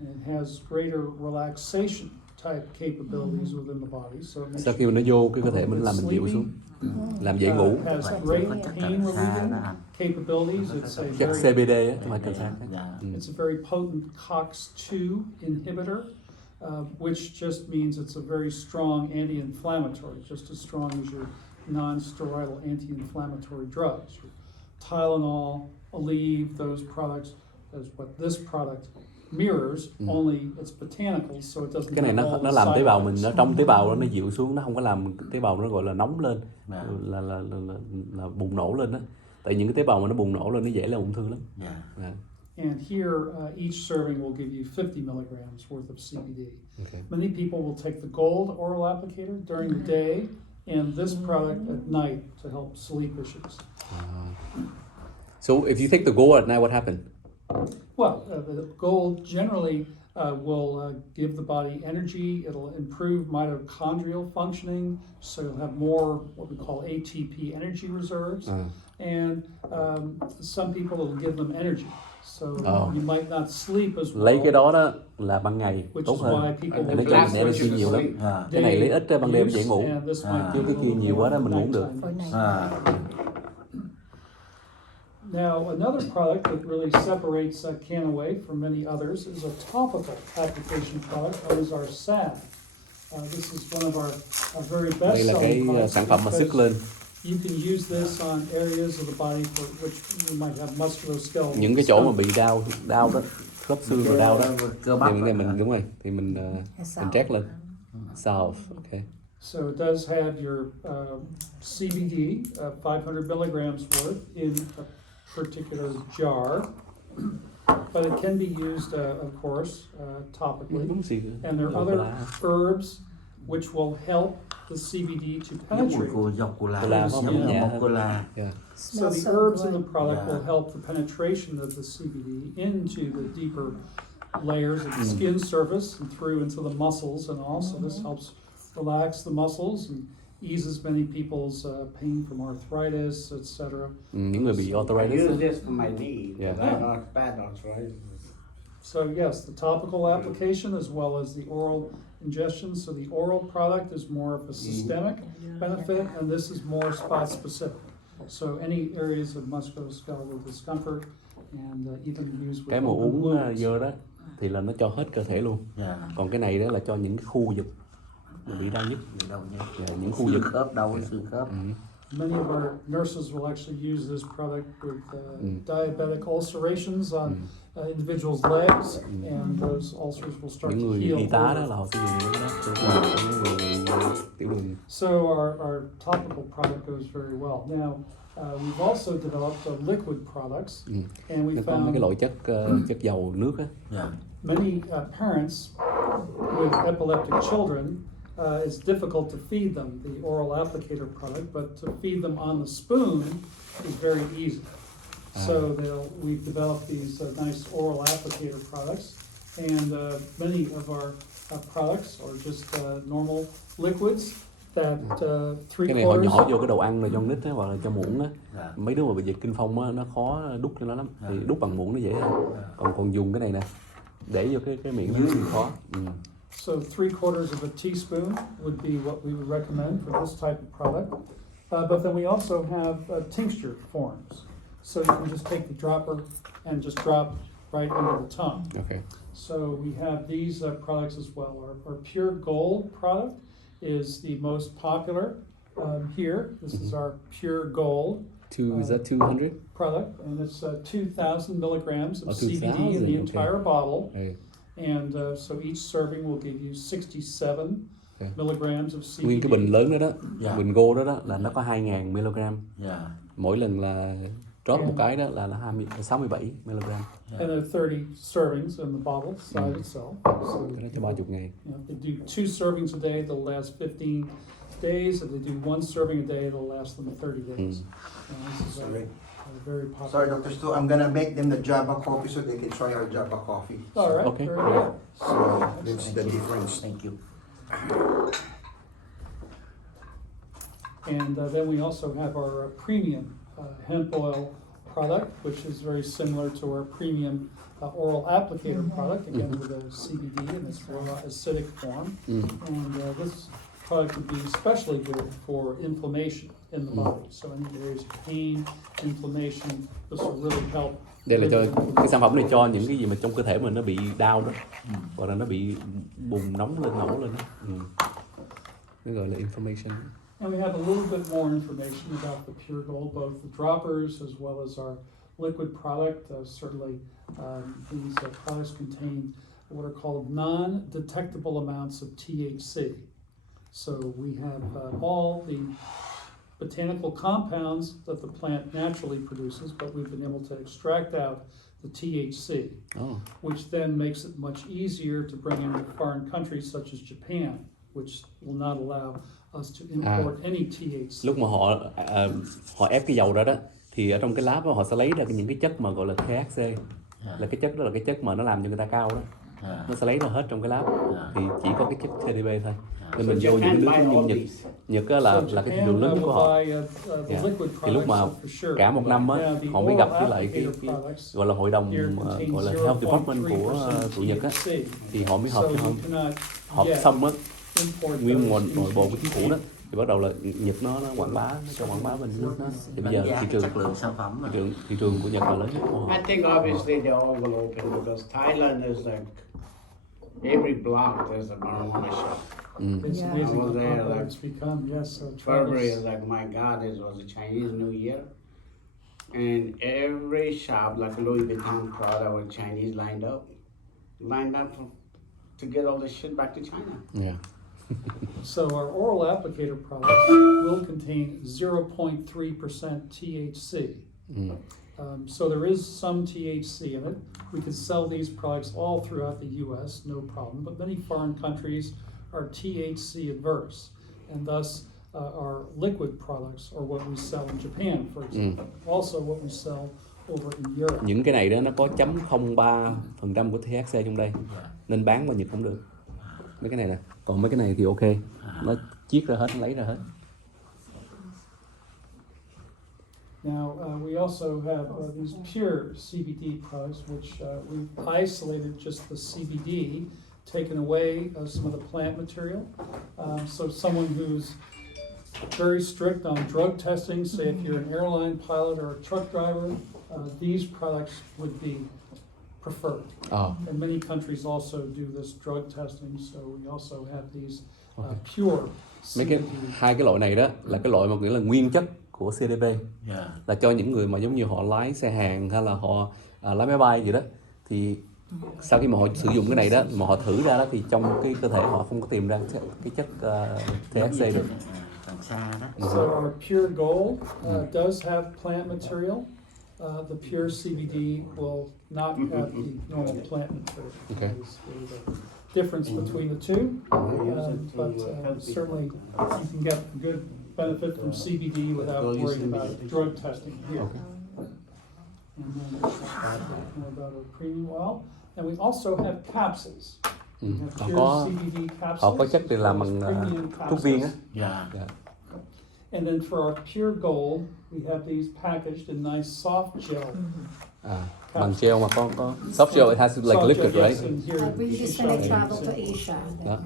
and it has greater relaxation type capabilities within the body. So it makes Sau khi mà nó vô cái cơ thể mình làm mình dịu xuống, làm dễ ngủ. has great pain relieving capabilities. It's a Chắc very CBD á, chứ không phải cần sa. It's a very potent COX-2 inhibitor, which just means it's a very strong anti-inflammatory, just as strong as your non-steroidal anti-inflammatory drugs. Your Tylenol, Aleve, those products, is what this product mirrors, only it's botanicals, so it doesn't Cái này have all nó the làm side tế bào mình, effects. nó trong tế bào nó dịu xuống, nó không có làm tế bào nó gọi là nóng lên, là bùng nổ lên đó. Tại những cái tế bào mà nó bùng nổ lên nó dễ là ung thư lắm. Yeah. And here, each serving will give you 50 milligrams worth of CBD. Okay. Many people will take the gold oral applicator during the day and this product at night to help sleep issues. So if you take the gold at night, what happened? Well, the gold generally will give the body energy. It'll improve mitochondrial functioning, so you'll have more what we call ATP energy reserves. And some people it'll give them energy, so you might not sleep as well. Lấy cái đó đó là ban ngày tốt hơn. Để nó cho mình energy nhiều lắm. Cái này lấy ít ra ban đêm dễ ngủ. Chứ cái kia nhiều quá đó mình ngủ không được. Now, another product that really separates Kannaway from many others is a topical application product, known as our salve. This is one of our very Đây là cái best-selling products sản phẩm mà sức lên. you can use this on areas of the body for which you might have musculoskeletal. Những cái chỗ mà bị đau đó, khớp xương rồi đau đó. Thì cái mình đúng rồi, thì mình trét lên. Salve, okay. So it does have your CBD, 500 milligrams worth in a particular jar, but it can be used, of course, topically. And there are other herbs which will help the CBD to penetrate. So the herbs in the product will help the penetration of the CBD into the deeper layers of the skin surface and through into the muscles, and also this helps relax the muscles and eases many people's pain from arthritis, etc. Những người bị I arthritis. use this for my knee. Yeah. I not bad arthritis. So yes, the topical application as well as the oral ingestion. So the oral product is more of a systemic benefit, and this is more spot specific. So any areas of musculoskeletal discomfort, and even used with Cái mà open uống wounds. vô đó thì là nó cho hết cơ thể luôn. Còn cái này đó là cho những cái khu vực bị đau nhức. Những khu vực khớp đau xương khớp. Many of our nurses will actually use this product with diabetic ulcerations on individuals' legs, and those ulcers will start những to người heal. y tá đó là họ sử dụng cái đó cho những người bị tiểu đường. So our topical product goes very well. Now, we've also developed liquid products, and we Nó có mấy cái found loại chất dầu nước á. many parents with epileptic children, it's difficult to feed them the oral applicator product, but to feed them on the spoon is very easy. So we've developed these nice oral applicator products, and many of our products are just normal liquids that Cái này họ 3/4. nhỏ vô cái đồ ăn rồi cho nít á, hoặc là cho muỗng á. Mấy đứa mà bị dịch kinh phong á, nó khó đút cho nó lắm. Thì đút bằng muỗng nó dễ hơn. Còn dùng cái này nè, để vô cái miệng dưới thì khó. So 3/4 of a teaspoon would be what we would recommend for this type of product. But then we also have tincture forms. So you can just take the dropper and just drop right under the tongue. Okay. So we have these products as well. Our Pure Gold product is the most popular here. This is our Pure Gold Is that 200? product, and it's 2,000 milligrams of 2,000, CBD in the okay. entire bottle. Okay. And so each serving will give you 67 milligrams of CBD. Nguyên cái bình lớn đó bình gold đó là nó có 2.000 mg. Mỗi lần là drop một cái đó là 67 mg. And there are 30 servings in the bottle side itself. So Nó cho 30 ngày. they do 2 servings a day, they'll last 15 days. If they do 1 serving a day, they'll last them 30 days. And this is a very popular. Sorry, Dr. Stu, I'm gonna make them the Java coffee so they can try our Java coffee. All right, Okay. very good. So that's the difference. Thank you. And then we also have our premium hemp oil product, which is very similar to our premium oral applicator product, again with a CBD in its raw acidic form. And this product would be especially good for inflammation in the body. So any areas of pain, inflammation, this will really help. Đây là cho cái sản phẩm này cho những cái gì mà trong cơ thể mình nó bị đau đó, hoặc là nó bị bùng nóng lên, nổ lên đó. Nó gọi là inflammation. And we have a little bit more information about the Pure Gold, both the droppers as well as our liquid product. Certainly, these products contain what are called non-detectable amounts of THC. So we have all the botanical compounds that the plant naturally produces, but we've been able to extract out the THC, which then makes it much easier to bring into foreign countries such as Japan, which will not allow us to import any THC. Lúc mà họ ép cái dầu đó thì ở trong cái lab đó, họ sẽ lấy ra những cái chất mà gọi là THC, là cái chất đó là cái chất mà nó làm cho người ta cao đó. nó sẽ lấy ra hết trong cái lab, thì chỉ có cái chất CBD thôi. Nên So mình vô những cái Japan nước buy như all Nhật, these. Nhật á là So cái thị Japan trường lớn nhất will của họ. buy the Yeah. liquid Thì lúc mà products for sure. cả một năm á, Now, the họ mới gặp oral với lại cái applicator products gọi là hội đồng here contain gọi là health department của 0.3% Nhật á, THC. thì họ mới So họp you cannot họp yet xong á, import nguyên một those nội bộ của into chính phủ đó, thì bắt đầu là Nhật nó quảng bá, nó cho quảng bá bên nước nó. Thì bây giờ Đánh giá thị trường chất lượng sản phẩm mà. thị trường của Nhật là lớn nhất của họ. I think obviously they all will open because Thailand is like every block there's a marijuana shop. It's Yeah. amazing I how was there, popular like, it's become, yes, so February travels. is like, my God, it was a Chinese New Year. And every shop, like Louis Vuitton, Prada, with Chinese lined up to get all this shit back to China. Yeah. So our oral applicator products will contain 0.3% THC. So there is some THC in it. We can sell these products all throughout the US, no problem, but many foreign countries are THC adverse, and thus our liquid products are what we sell in Japan, for example. Also what we sell over in Europe. Những cái này đó nó có 0.03% của THC trong đây, nên bán vào Nhật không được. Mấy cái này nè, còn mấy cái này thì ok, nó chiết ra hết, nó lấy ra hết. Now, we also have these pure CBD products, which we've isolated just the CBD, taken away some of the plant material. So someone who's very strict on drug testing, say if you're an airline pilot or a truck driver, these products would be preferred. And many countries also do this drug testing, so we also have these pure Mấy cái hai cái loại này đó là cái loại mà nghĩa là nguyên chất của CBD, là cho những người mà giống như họ lái xe hàng hay là họ lái máy bay gì đó, thì sau khi mà họ sử dụng cái này đó mà họ thử ra đó thì trong cái cơ thể họ không có tìm ra cái chất THC được. So our pure gold does have plant material. The pure CBD will not have the normal plant material. Okay. There's a difference between the two, but certainly you can get good benefit from CBD without worrying about drug testing here. And then more about our premium oil. And we also have capsules. We have Họ pure có CBD capsules. họ có chất để làm as well as bằng premium thuốc viên á. capsules. And then for our pure gold, we have these packaged in nice soft gel. Bằng gel mà có soft gel, it has like Soft liquid, gel, right? yes, and here I bring you this can when I show travel it. to Asia. Đó.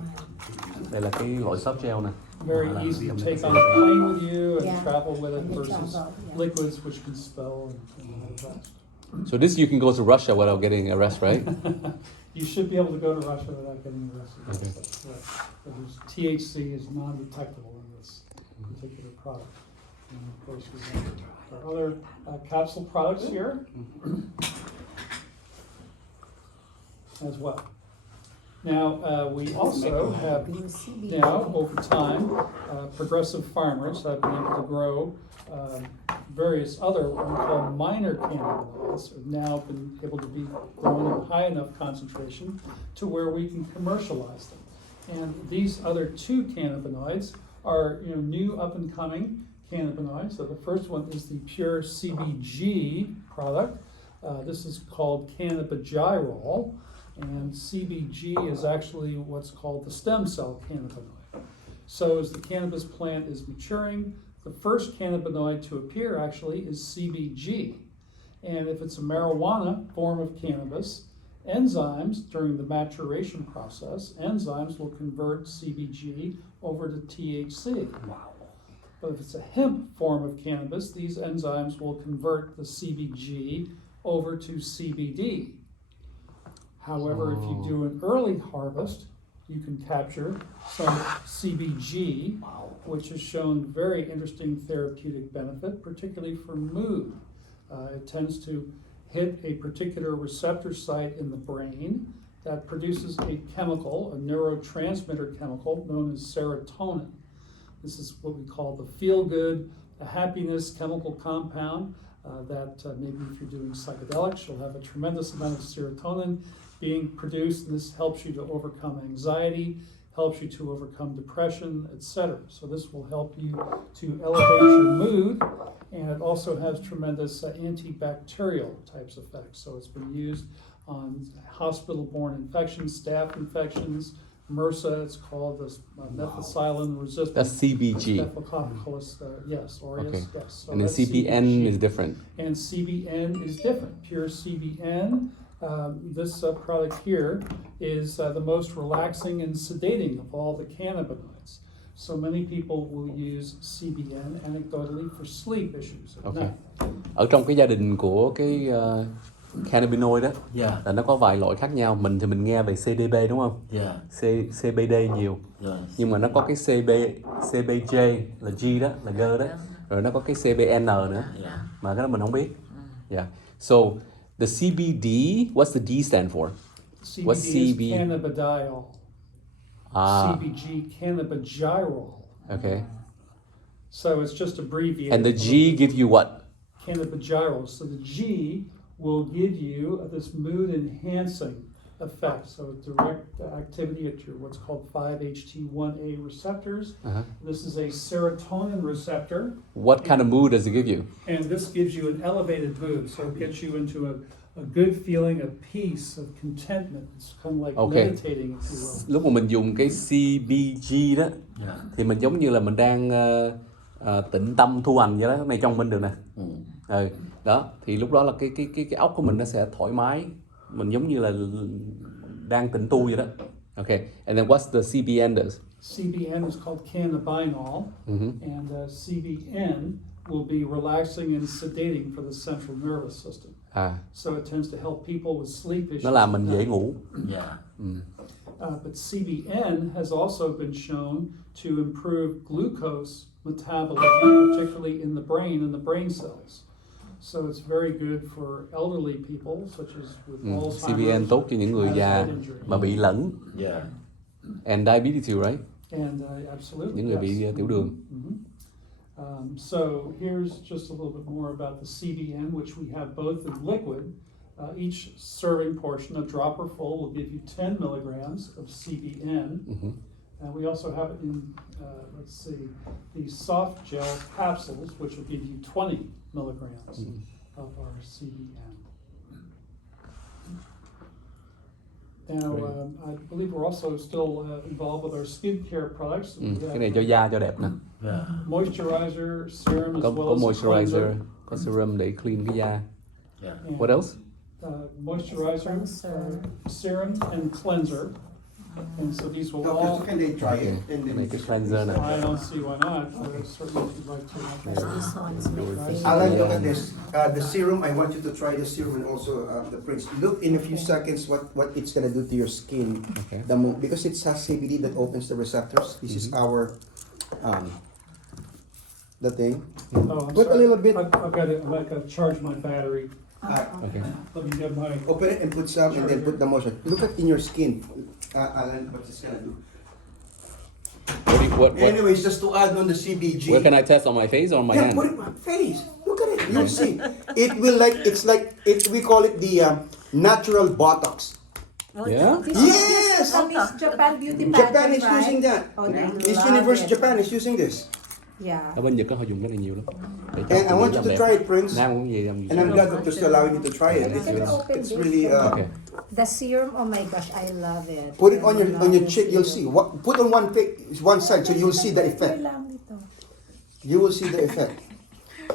Đây là cái loại soft gel nè. Very easy to take on a plane with you and Yeah. travel with it And you versus travel, yeah. liquids which can spill and all the rest. So this you can go to Russia without getting arrested, right? You should be able to go to Russia without getting arrested. Okay. That's right. THC is non-detectable in this particular product. And of course, we have our other capsule products here as well. Now, we also have now, over time, progressive farmers have been able to grow various other what we call minor cannabinoids have now been able to be grown in high enough concentration to where we can commercialize them. And these other two cannabinoids are new up and coming cannabinoids. So the first one is the pure CBG product. This is called cannabigerol. And CBG is actually what's called the stem cell cannabinoid. So as the cannabis plant is maturing, the first cannabinoid to appear actually is CBG. And if it's a marijuana form of cannabis, enzymes during the maturation process, enzymes will convert CBG over to THC. Wow. But if it's a hemp form of cannabis, these enzymes will convert the CBG over to CBD. However, if you do an early harvest, you can capture some CBG, which has shown very interesting therapeutic benefit, particularly for mood. It tends to hit a particular receptor site in the brain that produces a chemical, a neurotransmitter chemical known as serotonin. This is what we call the feel-good, a happiness chemical compound that maybe if you're doing psychedelics, you'll have a tremendous amount of serotonin being produced, and this helps you to overcome anxiety, helps you to overcome depression, etc. So this will help you to elevate your mood, and it also has tremendous antibacterial types effects. So it's been used on hospital-borne infections, staph infections, MRSA, it's called this methicillin-resistant. That's CBG. Staphylococcus, yes, aureus, Okay. yes. So And then that's CBN CBG. is different. And CBN is different. Pure CBN, this product here is the most relaxing and sedating of all the cannabinoids. So many people will use CBN anecdotally for sleep issues at Okay. night. Ở trong cái gia đình của cái cannabinoid đó Dạ. là nó có vài loại khác nhau. Mình thì mình nghe về CBD đúng không? Dạ. CBD nhiều. Rồi. Nhưng mà nó có cái CBJ là G đó, là G đó. Rồi nó có cái CBN nữa. Dạ. Mà cái đó mình không biết. Yeah. So the CBD, what's the D stand for? CBD What's is CB? cannabidiol. CBG, cannabigerol. Okay. So it's just abbreviated. And the G give you what? Cannabigerol. So the G will give you this mood enhancing effect. So direct activity at your what's called 5-HT1A receptors. Uh-huh. This is a serotonin receptor, What kind of mood does it give you? and this gives you an elevated mood. So it gets you into a good feeling of peace, of contentment. It's kind of like Okay. meditating, if you will. Lúc mà mình dùng cái CBG đó Dạ. thì mình giống như là mình đang tĩnh tâm thu hành vậy đó. Cái này trong mình được nè. Ừ. Đó thì lúc đó là cái óc của mình nó sẽ thoải mái, mình giống như là đang tĩnh tu vậy đó. Okay, and then what's the CBN does? CBN is called cannabinol, and CBN will be relaxing and sedating for the central nervous system. So it tends to help people with sleep issues. Nó làm mình dễ ngủ. Dạ. But CBN has also been shown to improve glucose metabolism, particularly in the brain and the brain cells. So it's very good for elderly people, such as with Alzheimer's. CBN tốt cho những người già mà bị lẫn. Dạ. And diabetes too, right? And absolutely, Những người bị tiểu đường. So here's just a little bit more about the CBN, which we have both in liquid. Each serving portion, a dropper full, will give you 10 milligrams of CBN. And we also have it in, let's see, the soft gel capsules, which will give you 20 milligrams of our CBN. Now, I believe we're also still involved with our skincare products. We Cái have này cho da cho đẹp nè. Dạ. moisturizer, serum, as Có well as moisturizer, cleanser. có serum để clean cái da. Dạ. And, What else? moisturizer, serum, and cleanser. And so these will all. Can they try it? And Cái then này cái cleanser nè. I don't see why not. Certainly, if you'd like to. This one's my favorite. Alan, look at this. The serum, I want you to try the serum and also the prints. Look in a few seconds what it's gonna do to your skin. Okay. Because it has CBD that opens the receptors. This is our the thing. Oh, I'm Put a sorry. little bit. I've got to charge my battery. Okay. Let me get my. Open it and put some, and then put the motion. Look at in your skin, Alan. What it's gonna do. What? Anyways, just to add on the CBG. Where can I test on my face or on my Yeah, hand? put it on face. Look at it. You'll see. It will we call it the natural Botox. Yeah. Yes. Japan beauty pageant, Japan is right? using that. Oh, they Miss love Universe it. Japan is using this. Yeah. Ở bên Nhật họ dùng cái này nhiều lắm. Để cho And I phụ nữ want you dâm to đẹp. try it, Prince. Nam cũng gì dâm. And I'm glad that you're still allowing me to try it. It's really. Okay. The serum, oh my gosh, I love it. Put it on I love your the cheek. You'll see. serum. Put on one side, so you'll see the effect. lang dito. You will see the effect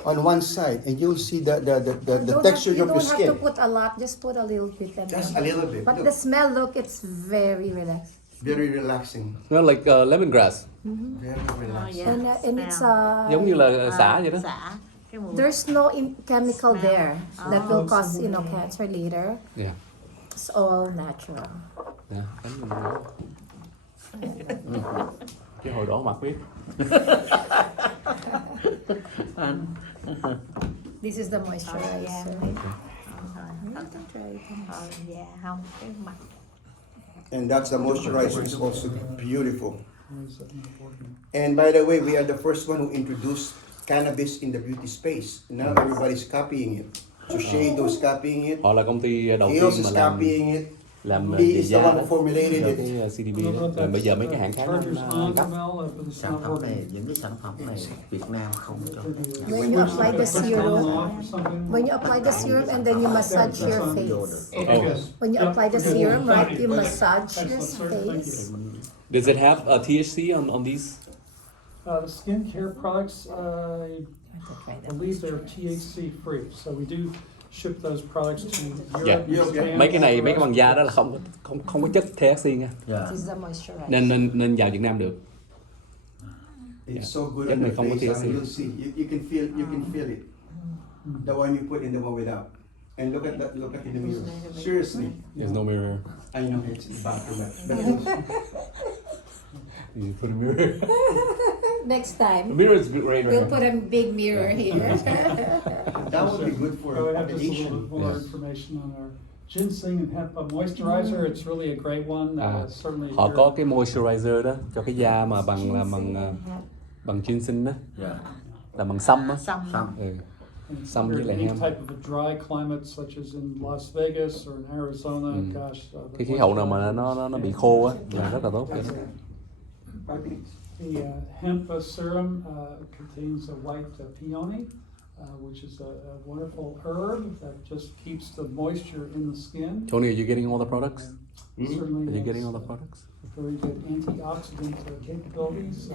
on one side, and you'll see the Don't texture have, you of your don't have skin. to put a lot, just put a little bit. And Just a little bit. But Look. the smell, look, it's very relaxed. Very relaxing. Nó like lemongrass. Very relaxing. And it's Giống như là xả vậy đó. there's no chemical there that will cause cancer later. Yeah. It's all natural. Nè, đánh mình nữa. Cái hồi đó mặt biết. This is the moisturizer. Dạ không cái mặt And that's the moisturizer. It's also beautiful. And by the way, we are the first one who introduced cannabis in the beauty space. Now everybody's copying it. So Shado's copying it. Họ là công ty đầu Hills tiên is mà làm copying it. làm He về is the da one đó, who formulated cho it. cái CBD I don't know đó. if Rồi that's, bây giờ mấy cái hãng khác Chargers nó on cắt. well, but it's Sản not phẩm này, working. những cái sản phẩm này Việt Nam không cho phép. When you apply the Push on serum, off or something. when you apply the serum and then you massage your face. Okay, good. When you Yep, apply the good. serum, right, Thank you you. massage your Excellent, sir. Thank face. you. Does it have THC on these? The skincare products, I believe they're THC free, so we do ship those products to Europe, Yeah. and Japan. Mấy cái này, mấy cái bằng da đó là không có chất THC nha. Dạ. This is a moisturizer. Nên vào Việt Nam được. It's so good Cái on này your không có face. THC. You'll see. You can feel it. The one you put and the one without. And look at that. Look at in the mirror. Seriously, There's no mirror. I know it's the bathroom, but You put a mirror. Next The time, mirror is great. we'll put a big mirror here. that would be good for So we have just a little addiction. bit more Yes. information on our ginseng and hemp moisturizer. It's really a great one. Certainly. Họ if có you're- cái moisturizer đó cho cái da mà bằng ginseng đó, Dạ. là bằng sâm á. Xong. Xong. Ừ. and Some under như là any hemp. type of a dry climate, such as in Las Vegas or in Arizona, gosh. The Cái khí hậu nào mà nó bị khô á là rất là tốt cho nó. 5 minutes. The hemp serum contains a white peony, which is a wonderful herb that just keeps the moisture in the skin. Tony, are you getting all the products? Certainly Are you has getting all the products? very good antioxidant capabilities.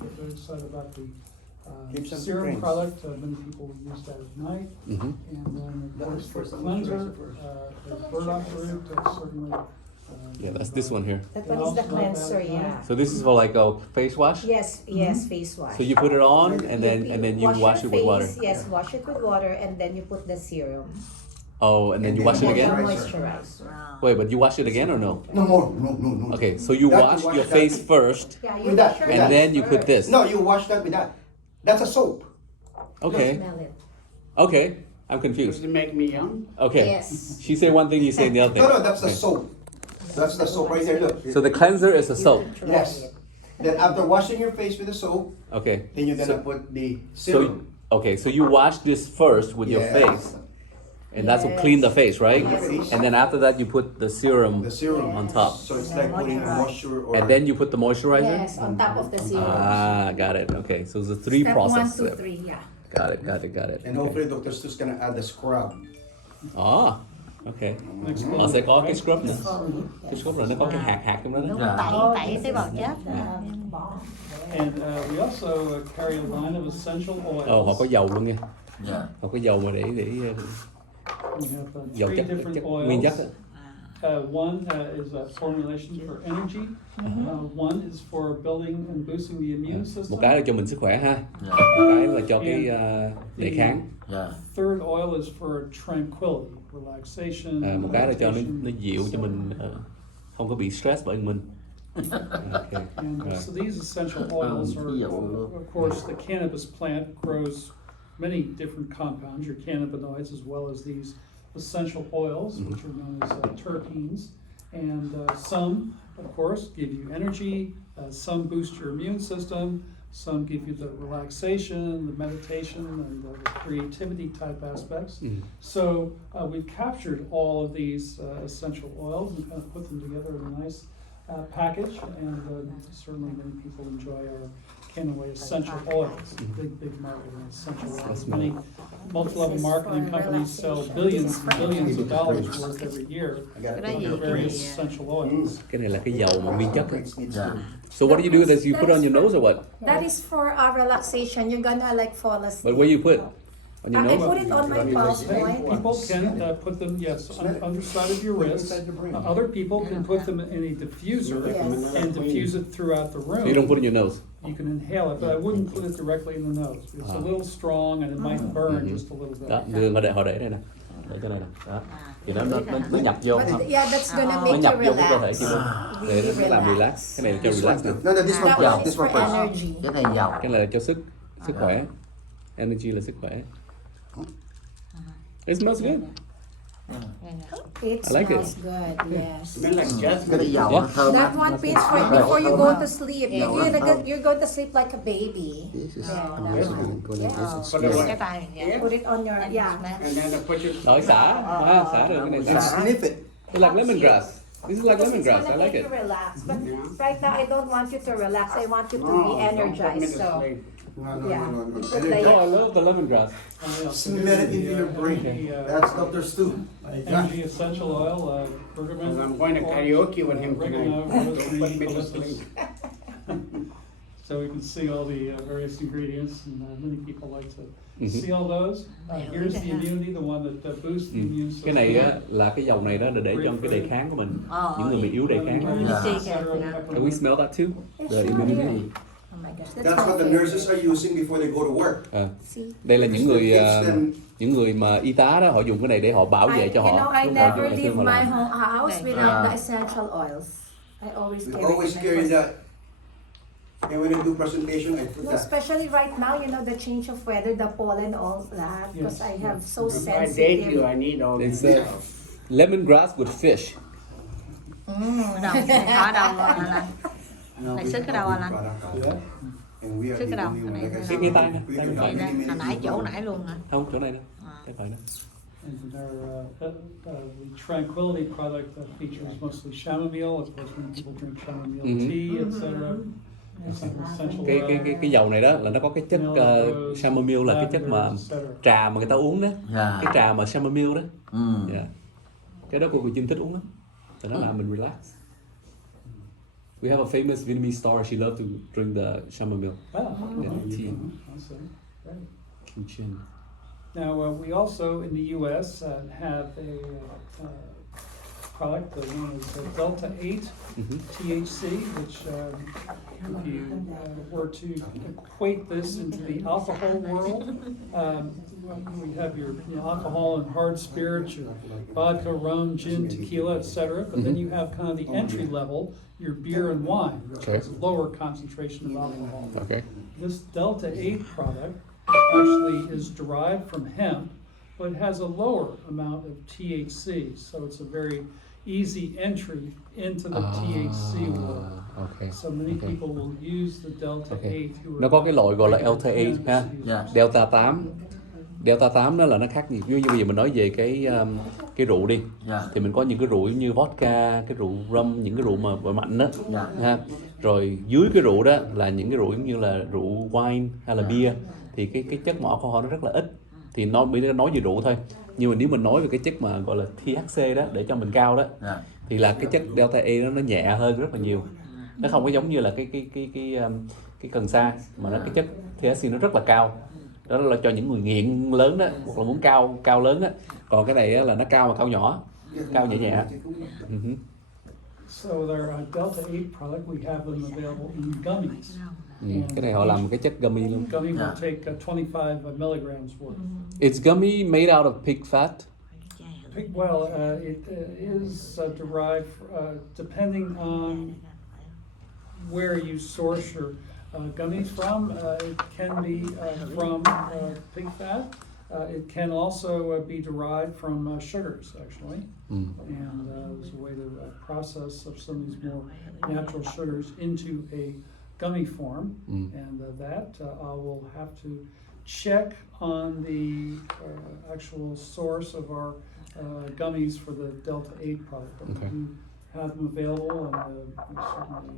We're very excited about the Keep some serum friends. product. Many people use that at night. Mm-hmm. And then, of That course, was for first, cleanser, moisturizer first. the burdock root, certainly. Yeah, that's this one here. That one is the cleanser, yeah. So this is for like a face wash. Yes, yes, face wash. So you put it on and then you wash your it with water. face, yes, wash it with water, and then you put the serum. Oh, and then you wash it And then again. moisturize. Wait, but you wash it again or no? No more. No. Okay, so you That you wash wash your that face with- first, Yeah, you With that, wash your with and that. then you put first. this. No, you wash that with that. That's a soap. Okay, Smell it. okay, I'm Does confused. it make me young? Okay, Yes. she said one thing, you say the other thing. No, that's the Okay. soap. That's the soap right there. Look. So the cleanser is a soap. Try Yes. it. Then after washing your face with the soap, Okay. then you're gonna So- put the So serum. okay, so you wash this first with your Yes. face, and that's to Yes. clean the face, right? Yes. And then after that, you put the serum The serum on top, So it's like putting moisture or. and then you put the moisturizer. Yes, on top of the serum. Ah, got it. Okay, so the three Step 1, processes. 2, 3, yeah. Got it. And hopefully Dr. Stu's gonna add the scrub. Ah, okay. Next Họ one. sẽ có cái scrub nữa. Cái scrub rồi nó có cái hạt trong đó đó. Dạ. Tẩy tế bào chết. And we also carry a line of essential oils. Họ có dầu luôn nha. Dạ. Họ có dầu mà để We have dầu three chất, different chất oils. nguyên chất á. One is formulations for energy. One is for building and boosting the immune system. Một cái là cho mình sức khỏe ha. Dạ. Một cái là cho cái đề kháng. Dạ. Third oil is for tranquility, relaxation. Một cái là cho meditation. nó dịu cho mình không có bị stress bởi mình. Okay. And Right. so these essential oils are, of course, the cannabis plant grows many different compounds, your cannabinoids, as well as these essential oils, which are known as terpenes. And some, of course, give you energy, some boost your immune system, some give you the relaxation, the meditation, and the creativity type aspects. So we've captured all of these essential oils and kind of put them together in a nice package, and certainly many people enjoy our Kannaway essential oils. Big market in essential oils. Many multi-level marketing companies sell billions and billions of dollars worth every year of their various essential oils. Cái này là cái dầu mà nguyên chất á. Dạ. So what do you do with this? You put it on your nose or what? That is for relaxation. You're gonna like fall asleep. But where you put? On your I nose? put it on my pulse point. People can put them, yes, underside of your wrist. Other people can put them in a diffuser Yes. and diffuse it throughout the room. So you don't put it in your nose? You can inhale it, but I wouldn't put it directly in the nose. It's a little strong and it might burn just a little Đó, bit. đường họ để đây nè. Để cho này nè. Đó. Thì nó nhập vô But không? yeah, that's gonna Nó make nhập you vô cái cơ thể relax. chị luôn. Để nó làm relax. Cái này là cho relax nè. No, this one That first. one is This for one first. energy. Cái này dầu. Cái này là cho sức khỏe. Energy là sức khỏe. It smells good. It I like it. smells good, yes. Smell like Cái jasmine. này dầu Yeah. nó thơm That lắm. one fits right before you go to sleep. You're going to sleep like a baby. This is Yeah, I'm that just one. gonna Yeah. this is But skin. Cái tay vậy. Put it on your, yeah. And then I put it. Rồi xả được cái này And xả. sniff it. It's like lemongrass. This is like Because it's lemongrass. gonna I like make it. you relax. But Yeah. right now, I don't want you to relax. I want you to be Don't put me energized. to So sleep. yeah, no. you put like Oh, I love the lemongrass. Cement it into your brain. That's Dr. Stu. Energy essential oil, bergamot. Because I'm going to karaoke with him oregano, tonight. Don't rosemary, put me to eucalyptus. sleep. So we can see all the various ingredients, and many people like to see all those. Here's the immunity, the one that boosts the immune system. Cái này á, là cái dầu này đó là để cho cái đề kháng của mình. Những người bị yếu đề kháng. Can we smell that too? The immunity. oh my gosh, that's That's my what the favorite. nurses are using before they go to work. Đây là những người mà y tá đó, họ dùng cái này để họ bảo vệ cho You know, họ. I lúc họ never khi leave mà my làm. house without the essential oils. I always We carry always them. carry that. And when I do presentation, I put No, that. especially right now, you know, the change of weather, the pollen, all that, because Yes, I have so If I date you, sensitive. I need all It's this. lemongrass with fish. Đâu, ở đâu là No, Like we sức cái đầu have là- good product out. And we are Sức cái the đầu, only cái one, này like I là- said, Cái tay nè, we tay can phải. vậy đó, have many, hồi many nãy chỗ people. nãy luôn hả? Không, chỗ này nè. Cái phải nè. And the tranquility product features mostly chamomile. Of course, when people drink chamomile tea, etc. It's an essential oil. Cái dầu này đó là nó có cái chất chamomile, là cái chất mà trà mà người ta uống đó. Dạ. Cái trà mà chamomile đó. Ừ. Yeah. Cái đó cô Trinh thích uống lắm. Thì nó làm mình relax. We have a famous Vietnamese star. She loved to drink the chamomile. Ah, Yeah, tea. awesome. Great. Kim Chin. Now, we also in the U.S. Have a product known as Delta 8 THC, which if you were to equate this into the alcohol world, we have your alcohol and hard spirits, your vodka, rum, gin, tequila, etc. But then you have kind of the entry level, your beer and wine, which has a lower concentration of alcohol. Okay. This Delta 8 product actually is derived from hemp, but it has a lower amount of THC, so it's a very easy entry into the THC world. Okay. So many people will use the Delta 8 who are Nó có cái loại gọi là Delta 8 ha. Dạ. Delta 8. Delta 8 đó là nó khác gì? Ví dụ bây giờ mình nói về cái rượu đi. Dạ. Thì mình có những cái rượu như vodka, cái rượu rum, những cái rượu mà mạnh đó. Dạ. Ha. Rồi dưới cái rượu đó là những cái rượu như là rượu wine hay là beer, thì cái chất mà alcohol nó rất là ít. Thì nó mới nói về rượu thôi. Nhưng mà nếu mình nói về cái chất mà gọi là THC đó để cho mình cao đó, Dạ. thì là cái chất Delta A nó nhẹ hơn rất là nhiều. Nó không có giống như là cái cần sa, mà nó cái chất THC nó rất là cao. Đó là cho những người nghiện lớn đó, hoặc là muốn cao lớn á. Còn cái này á, là nó cao mà cao nhỏ, cao nhẹ nhẹ. So their Delta 8 product, we have them available in gummies. Cái này họ làm cái chất gummy luôn. Gummy will take 25 milligrams worth. It's gummy made out of pig fat. Well, it is derived, depending on where you source your gummies from. It can be from pig fat. It can also be derived from sugars, actually. And there's a way to process some of these more natural sugars into a gummy form. And that I will have to check on the actual source of our gummies for the Delta 8 product. But we do have them available, and we certainly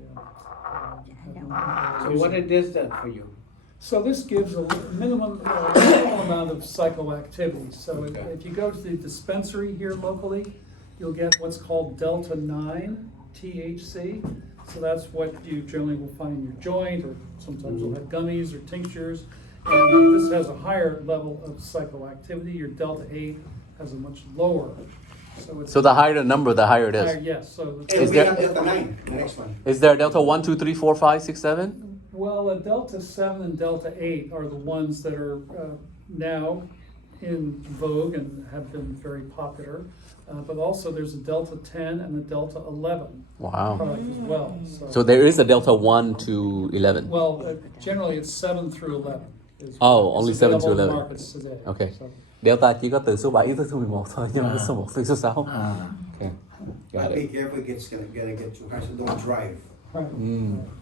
have them So what did this do for you? So this gives a minimal amount of psychoactivity. So if you go to the dispensary here locally, you'll get what's called Delta 9 THC. So that's what you generally will find in your joint, or sometimes you'll have gummies or tinctures. And this has a higher level of psychoactivity. Your Delta 8 has a much lower. So the higher the number, the higher it is. Yes. So And we have Delta 9, the next one. Is there Delta 1, 2, 3, 4, 5, 6, 7? Well, Delta 7 and Delta 8 are the ones that are now in vogue and have been very popular. But also there's a Delta 10 and a Delta 11 Wow. product as well. So there is a Delta 1 to 11. Well, generally it's 7 through 11. Only 7 to available in 11. markets today. Okay. So, Delta chỉ có từ số 7 tới số 11 thôi, nhưng mà số 1 tới số 6. Okay. Got But be it. careful, it's gonna get too high, so don't drive. right.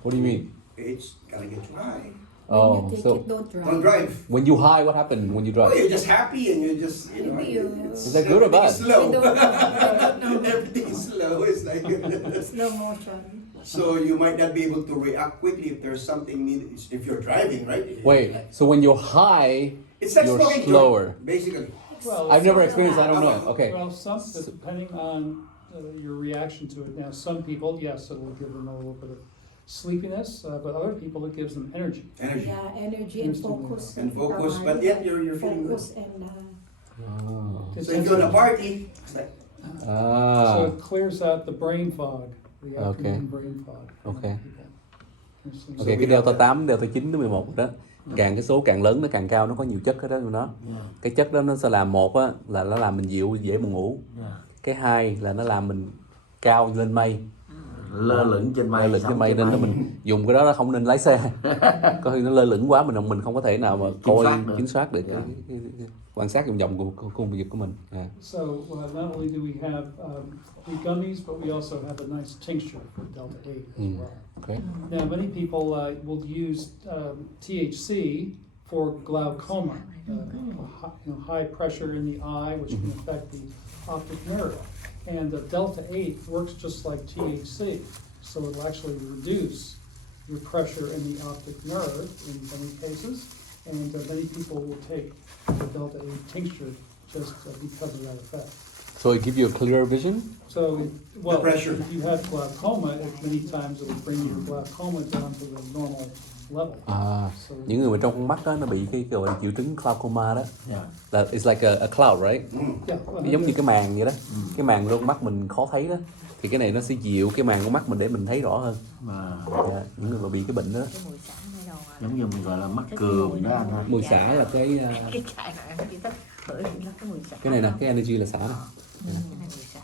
What do you mean? It's gonna get too high. When Oh, you take so it, don't Don't drive. drive. when you high, what happened when you Oh, drive? you're just happy and you're just, Maybe you- it's, Is that good or everything bad? is slow. I don't know. Everything is slow. So it's like Slow motion. so you might not be able to react quickly if there's something needed if you're driving, right? Wait, so when you're high, It's like you're smoking slower. joint, basically. Well, I've never experienced. I don't know. Okay. Well, depending on your reaction to it. Now, some people, yes, it will give them a little bit of sleepiness, but other people, it gives them energy. Energy. Yeah, energy and focus. And focus, but yet you're feeling good. focus and Oh. It So if you're on a tends party, it's like, so Ah. it clears out the brain fog, the Okay. afternoon brain fog. for Okay. many people. Interesting. Ok, cái delta 8, delta 9 đến 11 đó. Càng cái số càng lớn nó càng cao, nó có nhiều chất ở đó trong đó. Cái chất đó nó sẽ làm một á là nó làm mình dịu dễ buồn ngủ. Cái hai là nó làm mình cao lên mây. Lơ lửng trên mây. Lơ lửng trên mây nên nó mình dùng cái đó nó không nên lái xe. Có khi nó lơ lửng quá mình không có thể nào mà chính xác được cái quan sát vòng vòng của công việc của mình. So not only do we have the gummies, but we also have a nice tincture for Delta 8 as well. Okay. Now, many people will use THC for glaucoma, high pressure in the eye, which can affect the optic nerve. And the Delta 8 works just like THC, so it'll actually reduce your pressure in the optic nerve in many cases. And many people will take the Delta 8 tincture just because of that effect. So it give you a clearer vision? So, well, pressure. if you have glaucoma, many times it will bring your glaucoma down to the normal level. À, So, những người mà trong con mắt đó nó bị cái gọi là triệu chứng glaucoma đó. Là it's like a cloud, right? yeah, Giống như cái màng vậy đó. Cái màng trong mắt mình khó thấy đó. Thì cái này nó sẽ dịu cái màng của mắt mình để mình thấy rõ hơn. Những người mà bị cái bệnh đó. Cái mùi xả mới đầu à. Giống như mình gọi là mắt cườm đó anh ha. Mùi xả là cái Cái chai này em chỉ thích bởi vì nó cái mùi xả. cái này nè, cái energy là xả đó. Cái này mùi xả.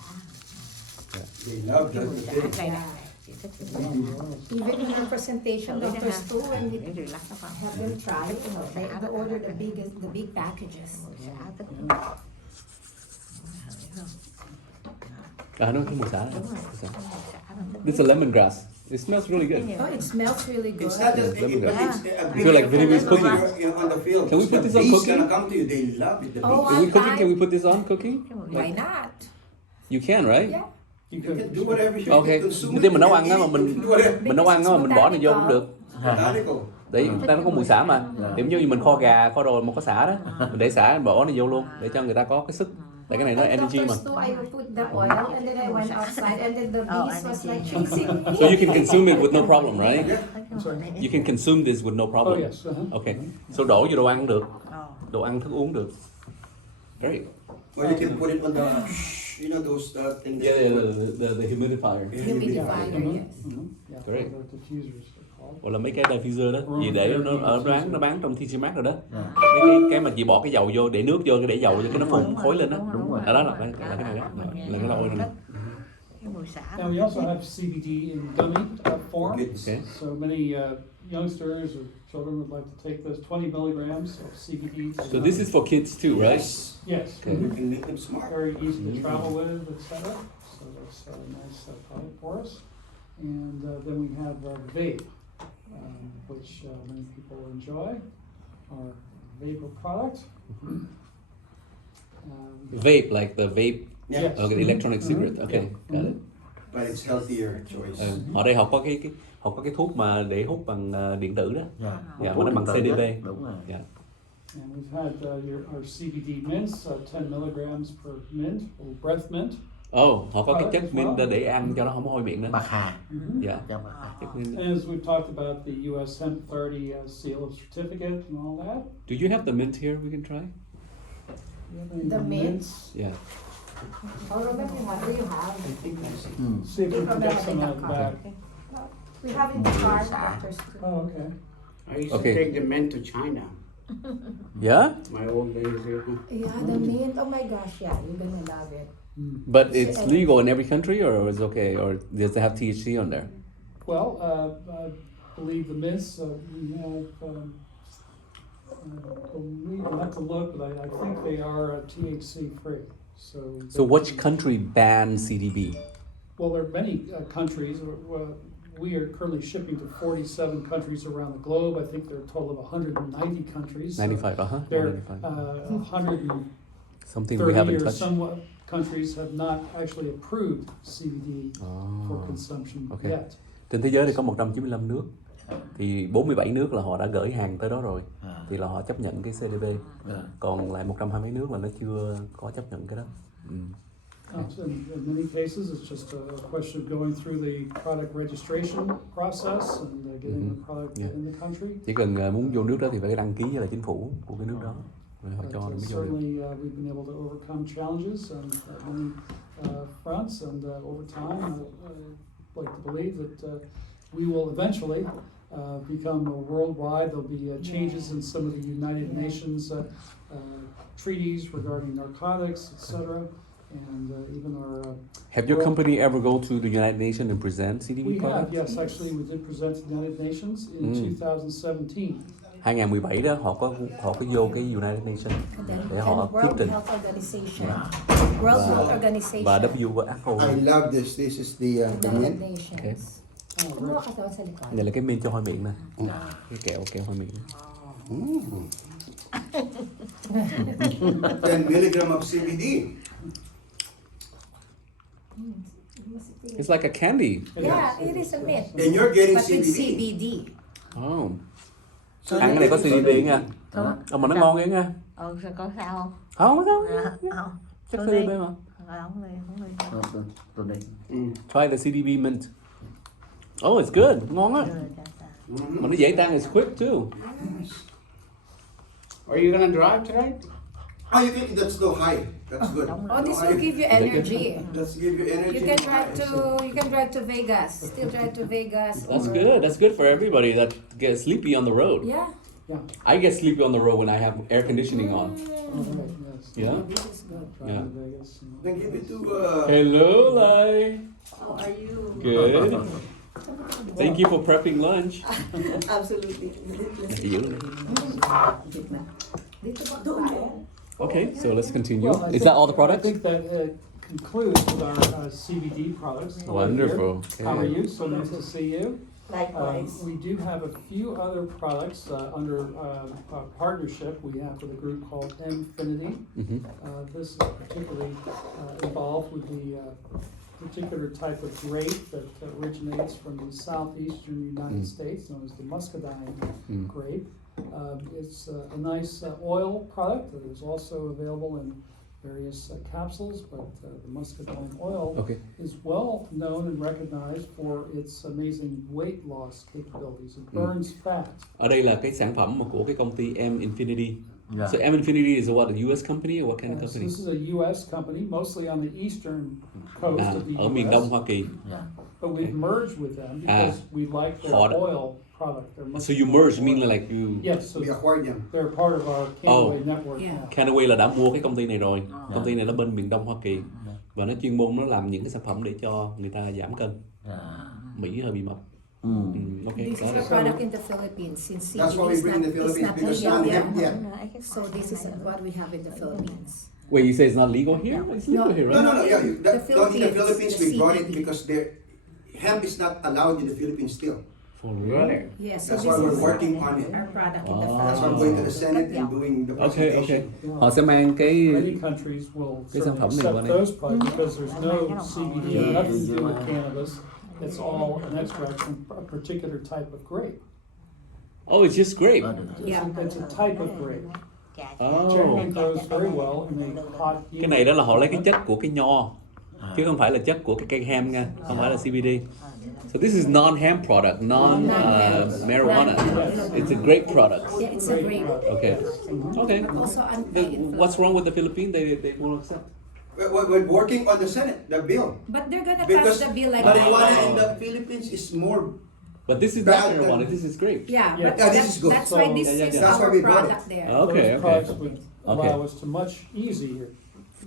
they love Cái mùi that. xả đây này. Chị thích cái mùi xả. even in your presentation, doctors too, when you Để relax các bạn. have them try, they order the big packages. Mùi xả thích. À, nó cái mùi xả đó. Đúng rồi. Mùi xả thích. This is lemongrass. It smells really good. Oh, it smells really good. It's not just Yeah, it, but yeah. it's a I big feel like Vietnamese when cooking. you're on the field. Can we put the this on bees cooking? gonna come to you. They love it. The Oh, bees. Are we cooking? Can we put this on cooking? Cái mùi Why not? You can, right? Yeah. you You could can do whatever you Ok. can consume. Nếu mình nấu it, ăn á mà eat it, mình you can do whatever. mình nấu ăn á mà mình bỏ này vô cũng được. Botanical. Để ta nó có mùi xả mà. Điểm như mình kho gà, kho đồ mà có xả đó. Mình để xả bỏ này vô luôn để cho người ta có cái sức. Tại cái này nó energy mà. Doctors too, I would put the oil and then I went outside and then the bees was like chasing me. So you can consume it with no problem, right? I'm sorry. You can consume this with no Oh, problem. yes. Okay. So đổ vô đồ ăn được. Đồ ăn thức uống được. Great. Or you can put it on the, you know those things. Yeah, the humidifier. Humidifier, yes. Yeah, Great. the diffusers are called. Hoặc là mấy cái diffuser đó, gì để nó ở bán trong TC Max rồi đó. Dạ. Mấy cái mà chị bỏ cái dầu vô, để nước vô, cái để dầu cho cái nó phun khối lên đó. Đúng rồi. Đó là cái này đó. Là cái oil này. cái mùi xả. Now, we also have CBD in gummy form. Okay. Okay. So many youngsters or children would like to take this 20 milligrams of CBD. So this is for kids too, right? Yes. Yes. Okay. You can make them smart. Very easy to travel with, etc. So that's a nice product for us. And then we have vape, which many people enjoy. Our vapor product. Vape, like the vape, Yeah. okay, electronic cigarette. Okay, got it. But it's healthier choice. Ở đây họ có cái thuốc mà để hút bằng điện tử đó. Dạ, mà nó bằng CDB. Đúng rồi. Dạ. And we've had our CBD mints, 10 milligrams per mint, or breath mint. Họ có cái chất mint để ăn cho nó không hôi miệng đó. Bạc hà. Dạ. Cho bạc hà. Chất mint. And as we've talked about the U.S. Hemp 30 seal of certificate and all that. Do you have the mint here we can try? The mints. Yeah. All of them you have. Do you have? I think that's it. See if we can get some out of the bag. We have in the car, doctors too. Oh, okay. I used Okay. to take the men to China. Yeah? My old days here. Yeah, the mint. Oh my gosh, yeah, you're gonna love it. But it's legal in every country or it's okay? Or does it have THC on there? Well, I believe the mints, we have, I'll have to look, but I think they are THC free. So which country banned CBD? Well, there are many countries. We are currently shipping to 47 countries around the globe. I think there are a total of 190 countries. 95, There are 95. 130 Something we haven't or touched. somewhat countries have not actually approved CBD for consumption Okay. yet. Trên thế giới thì có 195 nước. Thì 47 nước là họ đã gửi hàng tới đó rồi. Thì là họ chấp nhận cái CBD. Còn lại 120 mấy nước là nó chưa có chấp nhận cái đó. In many cases, it's just a question of going through the product registration process and getting the product in the country. Chỉ cần muốn vô nước đó thì phải đăng ký với là chính phủ của cái nước đó. Rồi họ cho nó mới vô được. Certainly, we've been able to overcome challenges on many fronts, and over time, I'd like to believe that we will eventually become worldwide. There'll be changes in some of the United Nations treaties regarding narcotics, etc. And even our Have your company ever go to the United Nations and present CBD we have, products? yes, actually we did present to the United Nations in 2017. 2017 đó họ có vô cái United Nations để họ thuyết World trình. Health Organization. World Health Organization. Và WHO. I love this. This is the mint. United Nations. Okay. Kumuha ka doon sa likod. Đây là cái mint cho hôi miệng nè. Cái kẹo hôi miệng. 10 milligram of CBD. It's like a candy. Yeah, it is a myth. And you're getting But with CBD. CBD. Oh. Ăn cái này có CBD nha. Mà nó ngon ghê nha. Sao có sao Không có không? sao. Không. Chắc Tôi đi. CBD mà. Không đi. Tôi đi. Try the CBD mint. Oh, it's good. Ngon á. Mà nó dễ tan, it's quick too. Are you gonna drive today? Oh, you can. That's no high. That's good. Oh, this will give you energy. Let's give you energy. You can drive to Vegas. Still drive to Vegas. That's or- good. That's good for everybody that gets sleepy on the road. Yeah. I get sleepy on the road when I have air conditioning on. Yes. Yeah. This is good. Driving Yeah. to Vegas. Then give it to. Hello, Lai. How are you? Good. Thank you for prepping lunch. Absolutely. Dito ba? Okay, so let's continue. Well, I Is that all the I products? think that concludes with our CBD products. Wonderful. How are you? So nice to see you. Likewise. We do have a few other products under a partnership we have with a group called Infinity. Mhm. This is particularly involved with the particular type of grape that originates from the southeastern United States, known as the muscadine grape. It's a nice oil product that is also available in various capsules, but the muscadine oil Okay. is well known and recognized for its amazing weight loss capabilities. It burns fat. Ở đây là cái sản phẩm mà của cái công ty M Infinity. Yeah. So M Infinity is what, a US company or what kind of So company? this is a U.S. company, mostly on the eastern coast of the Ở miền Đông U.S. Hoa Kỳ. Yeah. But we've merged with them because we like their Hot. oil product. Their So you merge mean like you... Yes, so We acquired them. they're part of our Kannaway network Yeah. now. Kannaway là đã mua cái công ty này rồi. Công ty này là bên miền Đông Hoa Kỳ. Và nó chuyên môn nó làm những cái sản phẩm để cho người ta giảm cân. Yeah. Mỹ hơi bị mập. Okay, This is got a it. product in the Philippines since That's why we CBD bring in the is Philippines not because legal not here. yet. So this is what we have in the Philippines. Wait, you say it's not legal here? It's legal No. here, No, right? no, no. Yeah, The in the Philippines, Philippines the we brought it CBD. because hemp is not allowed in the Philippines still. For real? Yes, so That's this why we're is working on it. our product in the Oh. That's why I'm going to the Senate and doing the Okay, okay. presentation. Họ sẽ mang cái... Many countries will Cái sản certainly phẩm này qua accept đây. those products because there's no CBD, nothing to do with cannabis. It's all an extract from a particular type of grape. Oh, it's just grape. Yeah. It's a type of grape. Oh. Generally grows very well in a hot, Cái này đó là họ lấy cái chất của cái nho. Chứ không phải là chất của cái cây hemp nha. Không phải là CBD. So this is non-hemp product, non-marijuana. It's a grape product. Yeah, it's a grape. Okay. Okay. But also What's wrong with the Philippines? They won't accept. We're working on the Senate, the bill. But they're gonna Because pass the bill like marijuana in the Philippines is more. But this is not Bad, marijuana. This is grape. Yeah, Yeah. but Yeah, this is good. that's why this So- is Yeah. That's why our we brought product there. Okay, those okay. products would Okay. allow us to much easier.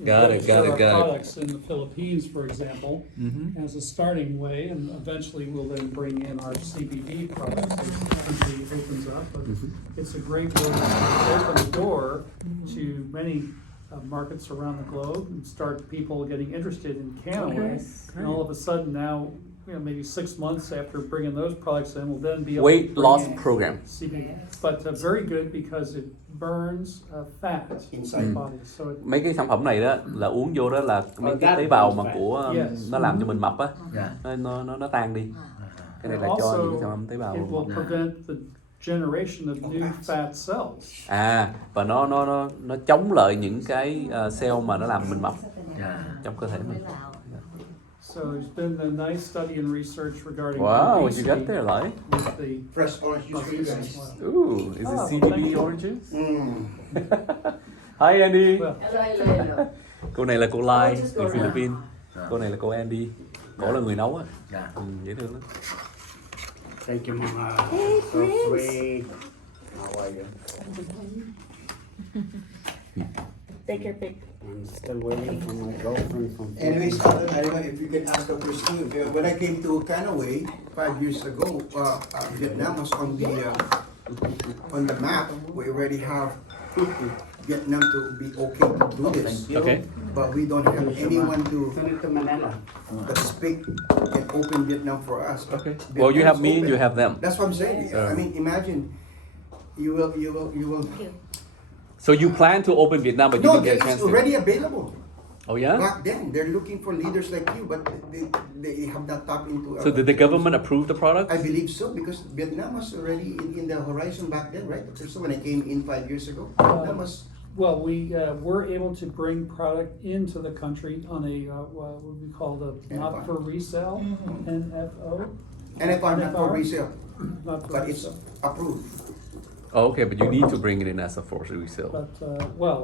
Got it, got it, Our got it. products in the Philippines, for example, as a starting way, and eventually we'll then bring in our CBD products as the country opens up. But it's a great way to open the door to many markets around the globe and start people getting interested in Kannaway. Yes. And all of a sudden now maybe 6 months after bringing those products in, we'll then be able Weight to bring loss in program. CBD. But very good because it burns fat inside the body. So it, Mấy cái sản phẩm này đó là uống vô đó là mấy cái tế bào mà của Yes. nó làm cho mình mập á, Dạ. nó tan đi. Cái này là cho also, những cái sản phẩm tế bào. it will prevent the generation of new fat cells. Và nó chống lại những cái cell mà nó làm mình mập Dạ. trong cơ thể mình. So there's been a nice study and research regarding Wow, what you obesity got there, Lai? with the Fresh orange juice for you guys. Ooh, is it Oh, CBD thank you. oranges? Mm. Hi Andy. well, Hello. Cô này là cô Lai, just người go Philippines. Dạ. Cô này là cô Andy. Cổ là người nấu á. Dạ. Dễ thương lắm. Thank you, Mama. Hey, So Prince. sweet. How are you? Take your pick. I'm still waiting for my girlfriend from. Anyways, Alan, I don't know if you can ask Dr. Stu. When I came to Kannaway 5 years ago, Vietnam was on the map. We already have Vietnam to be okay to do this. Okay. But we don't have anyone Send it to Manila. that speak and open Vietnam for us. But Okay. Well, you have Vietnam's me and open. you have them. That's what I'm saying. I mean, imagine you will. So you plan to open Vietnam, but you No, didn't get a it's chance to. already available. Oh yeah. Back then, they're looking for leaders like you, but they have not tapped into. So did the government approve the product? I believe so, because Vietnam was already in the horizon back then, right? So when I came in 5 years ago, Vietnam was. well, we were able to bring product into the country on a what we call the not for resale, NFO, And if I'm not for NFR? resale, not for but it's resale. approved. Oh, okay, but you need to bring it in as a force resale. But well,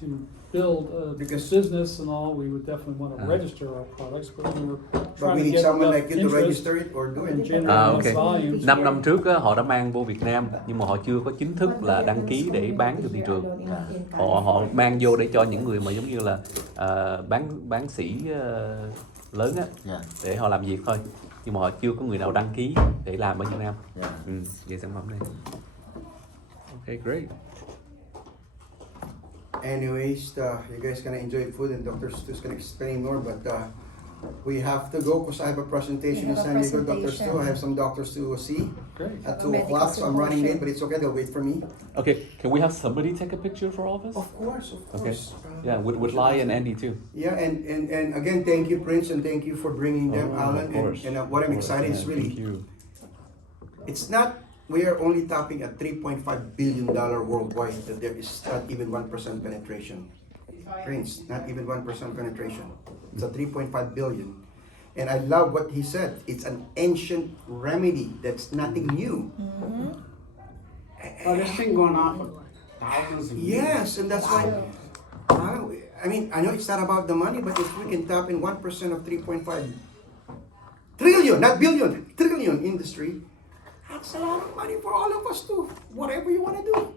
to build a Because- business and all, we would definitely want to register our products, but we were But trying we to need get someone enough like you to interest register it or do and it. generate enough Okay. volume. 5 năm trước á, họ đã mang vô Việt Nam nhưng mà họ chưa có chính thức là đăng ký để bán cho thị trường. Họ mang vô để cho những người mà giống như là bán sĩ lớn á, Dạ. để họ làm việc thôi. Nhưng mà họ chưa có người nào đăng ký để làm ở Việt Nam. Dạ. Về sản phẩm này. Okay, great. Anyways, you guys gonna enjoy food, and Dr. Stu's gonna explain more. But we have to go because I have a presentation You in have a San Diego, Dr. presentation. Stu. I have some doctors to see Great. at A 2 medical o'clock, so I'm running symposium. late, but it's okay. They'll wait for me. Okay, can we have somebody take a picture for all of us? Of course, of Okay. course. Yeah, with Lai and Andy too. Yeah, and again, thank you, Prince, and thank you for bringing them, Oh, Alan. of course. And what I'm Of course, excited yeah, is really, Thank you. it's not, we are only tapping at $3.5 billion worldwide, that there is not even 1% penetration. Prince, not even 1% penetration. It's a 3.5 billion. And I love what he said. It's an ancient remedy that's nothing new. Oh, this thing going on for thousands of years. Yes, and that's why, I mean, I know it's not about the money, but if we can tap in 1% of 3.5 trillion, not billion, trillion industry, that's a lot of money for all of us to, whatever you want to do.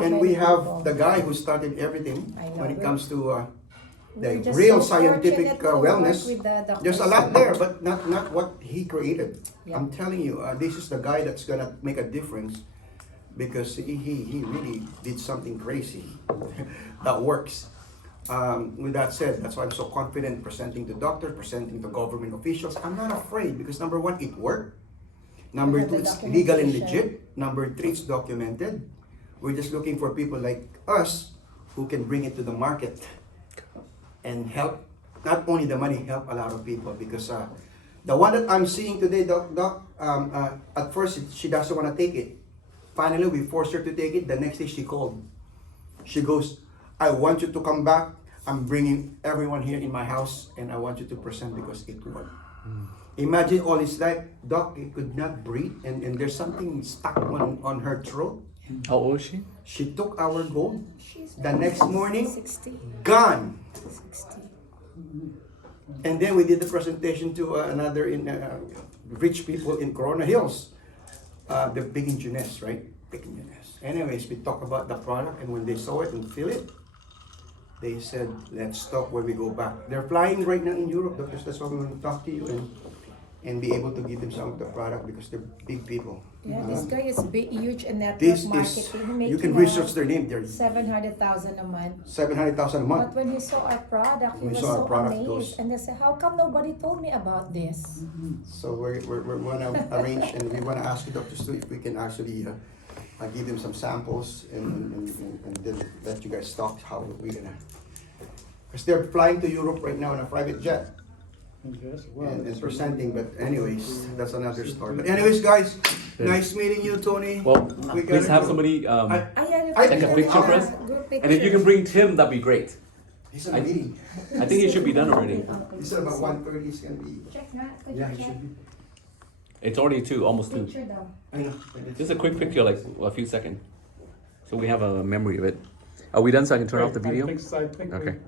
And we have the guy who started everything I know. when it comes to We're the just real so scientific fortunate to work wellness. with the doctors. There's a lot there, but not what he created. Yeah. I'm telling you, this is the guy that's gonna make a difference, because he really did something crazy that works. With that said, that's why I'm so confident presenting to doctors, presenting to government officials. I'm not afraid because number one, it worked. Number have two, the it's legal and documentation. legit. Number three, it's documented. We're just looking for people like us who can bring it to the market and help, not only the money, help a lot of people. Because the one that I'm seeing today, at first she doesn't want to take it. Finally, we forced her to take it. The next day she called. She goes, I want you to come back. I'm bringing everyone here in my house and I want you to present because it worked. Imagine all his life, Doc, he could not breathe and there's something stuck on her throat. How old is she? She took our gold. She's The next morning, 60. gone. 60. And then we did the presentation to another rich people in Corona Hills. The big engineers, right? Big engineers. Anyways, we talk about the product, and when they saw it and feel it, they said, let's stop when we go back. They're flying right now in Europe, because that's why we want to talk to you. And and be able to give them some of the product because they're big people. Yeah, this guy is big, huge in network This is, marketing. you can research their name. They're 700,000 a month. 700,000 a month. But when he saw our product, he We was saw our so product, amazed. those- And they said, how come nobody told me about this? So we're going to arrange and we want to ask you, Dr. Stu, if we can actually give them some samples and then let you guys talk how we're going to. Because they're flying to Europe right now in a private jet Yes, well, and presenting, but anyways, that's another story. But anyways, guys, nice meeting you, Tony. Well, We please gotta have go. somebody I take a think- picture for us. Group And if you can bring Tim, that'd be great. He's in a meeting. I think it should be done already. He said about 1:30 he's going to be. Check that. Could Yeah, you he check? should be. It's already 2, almost 2. Picture though. I know. Just a quick picture, like a few seconds. So we have a memory of it. Are we done so I can turn off the video? I think Okay.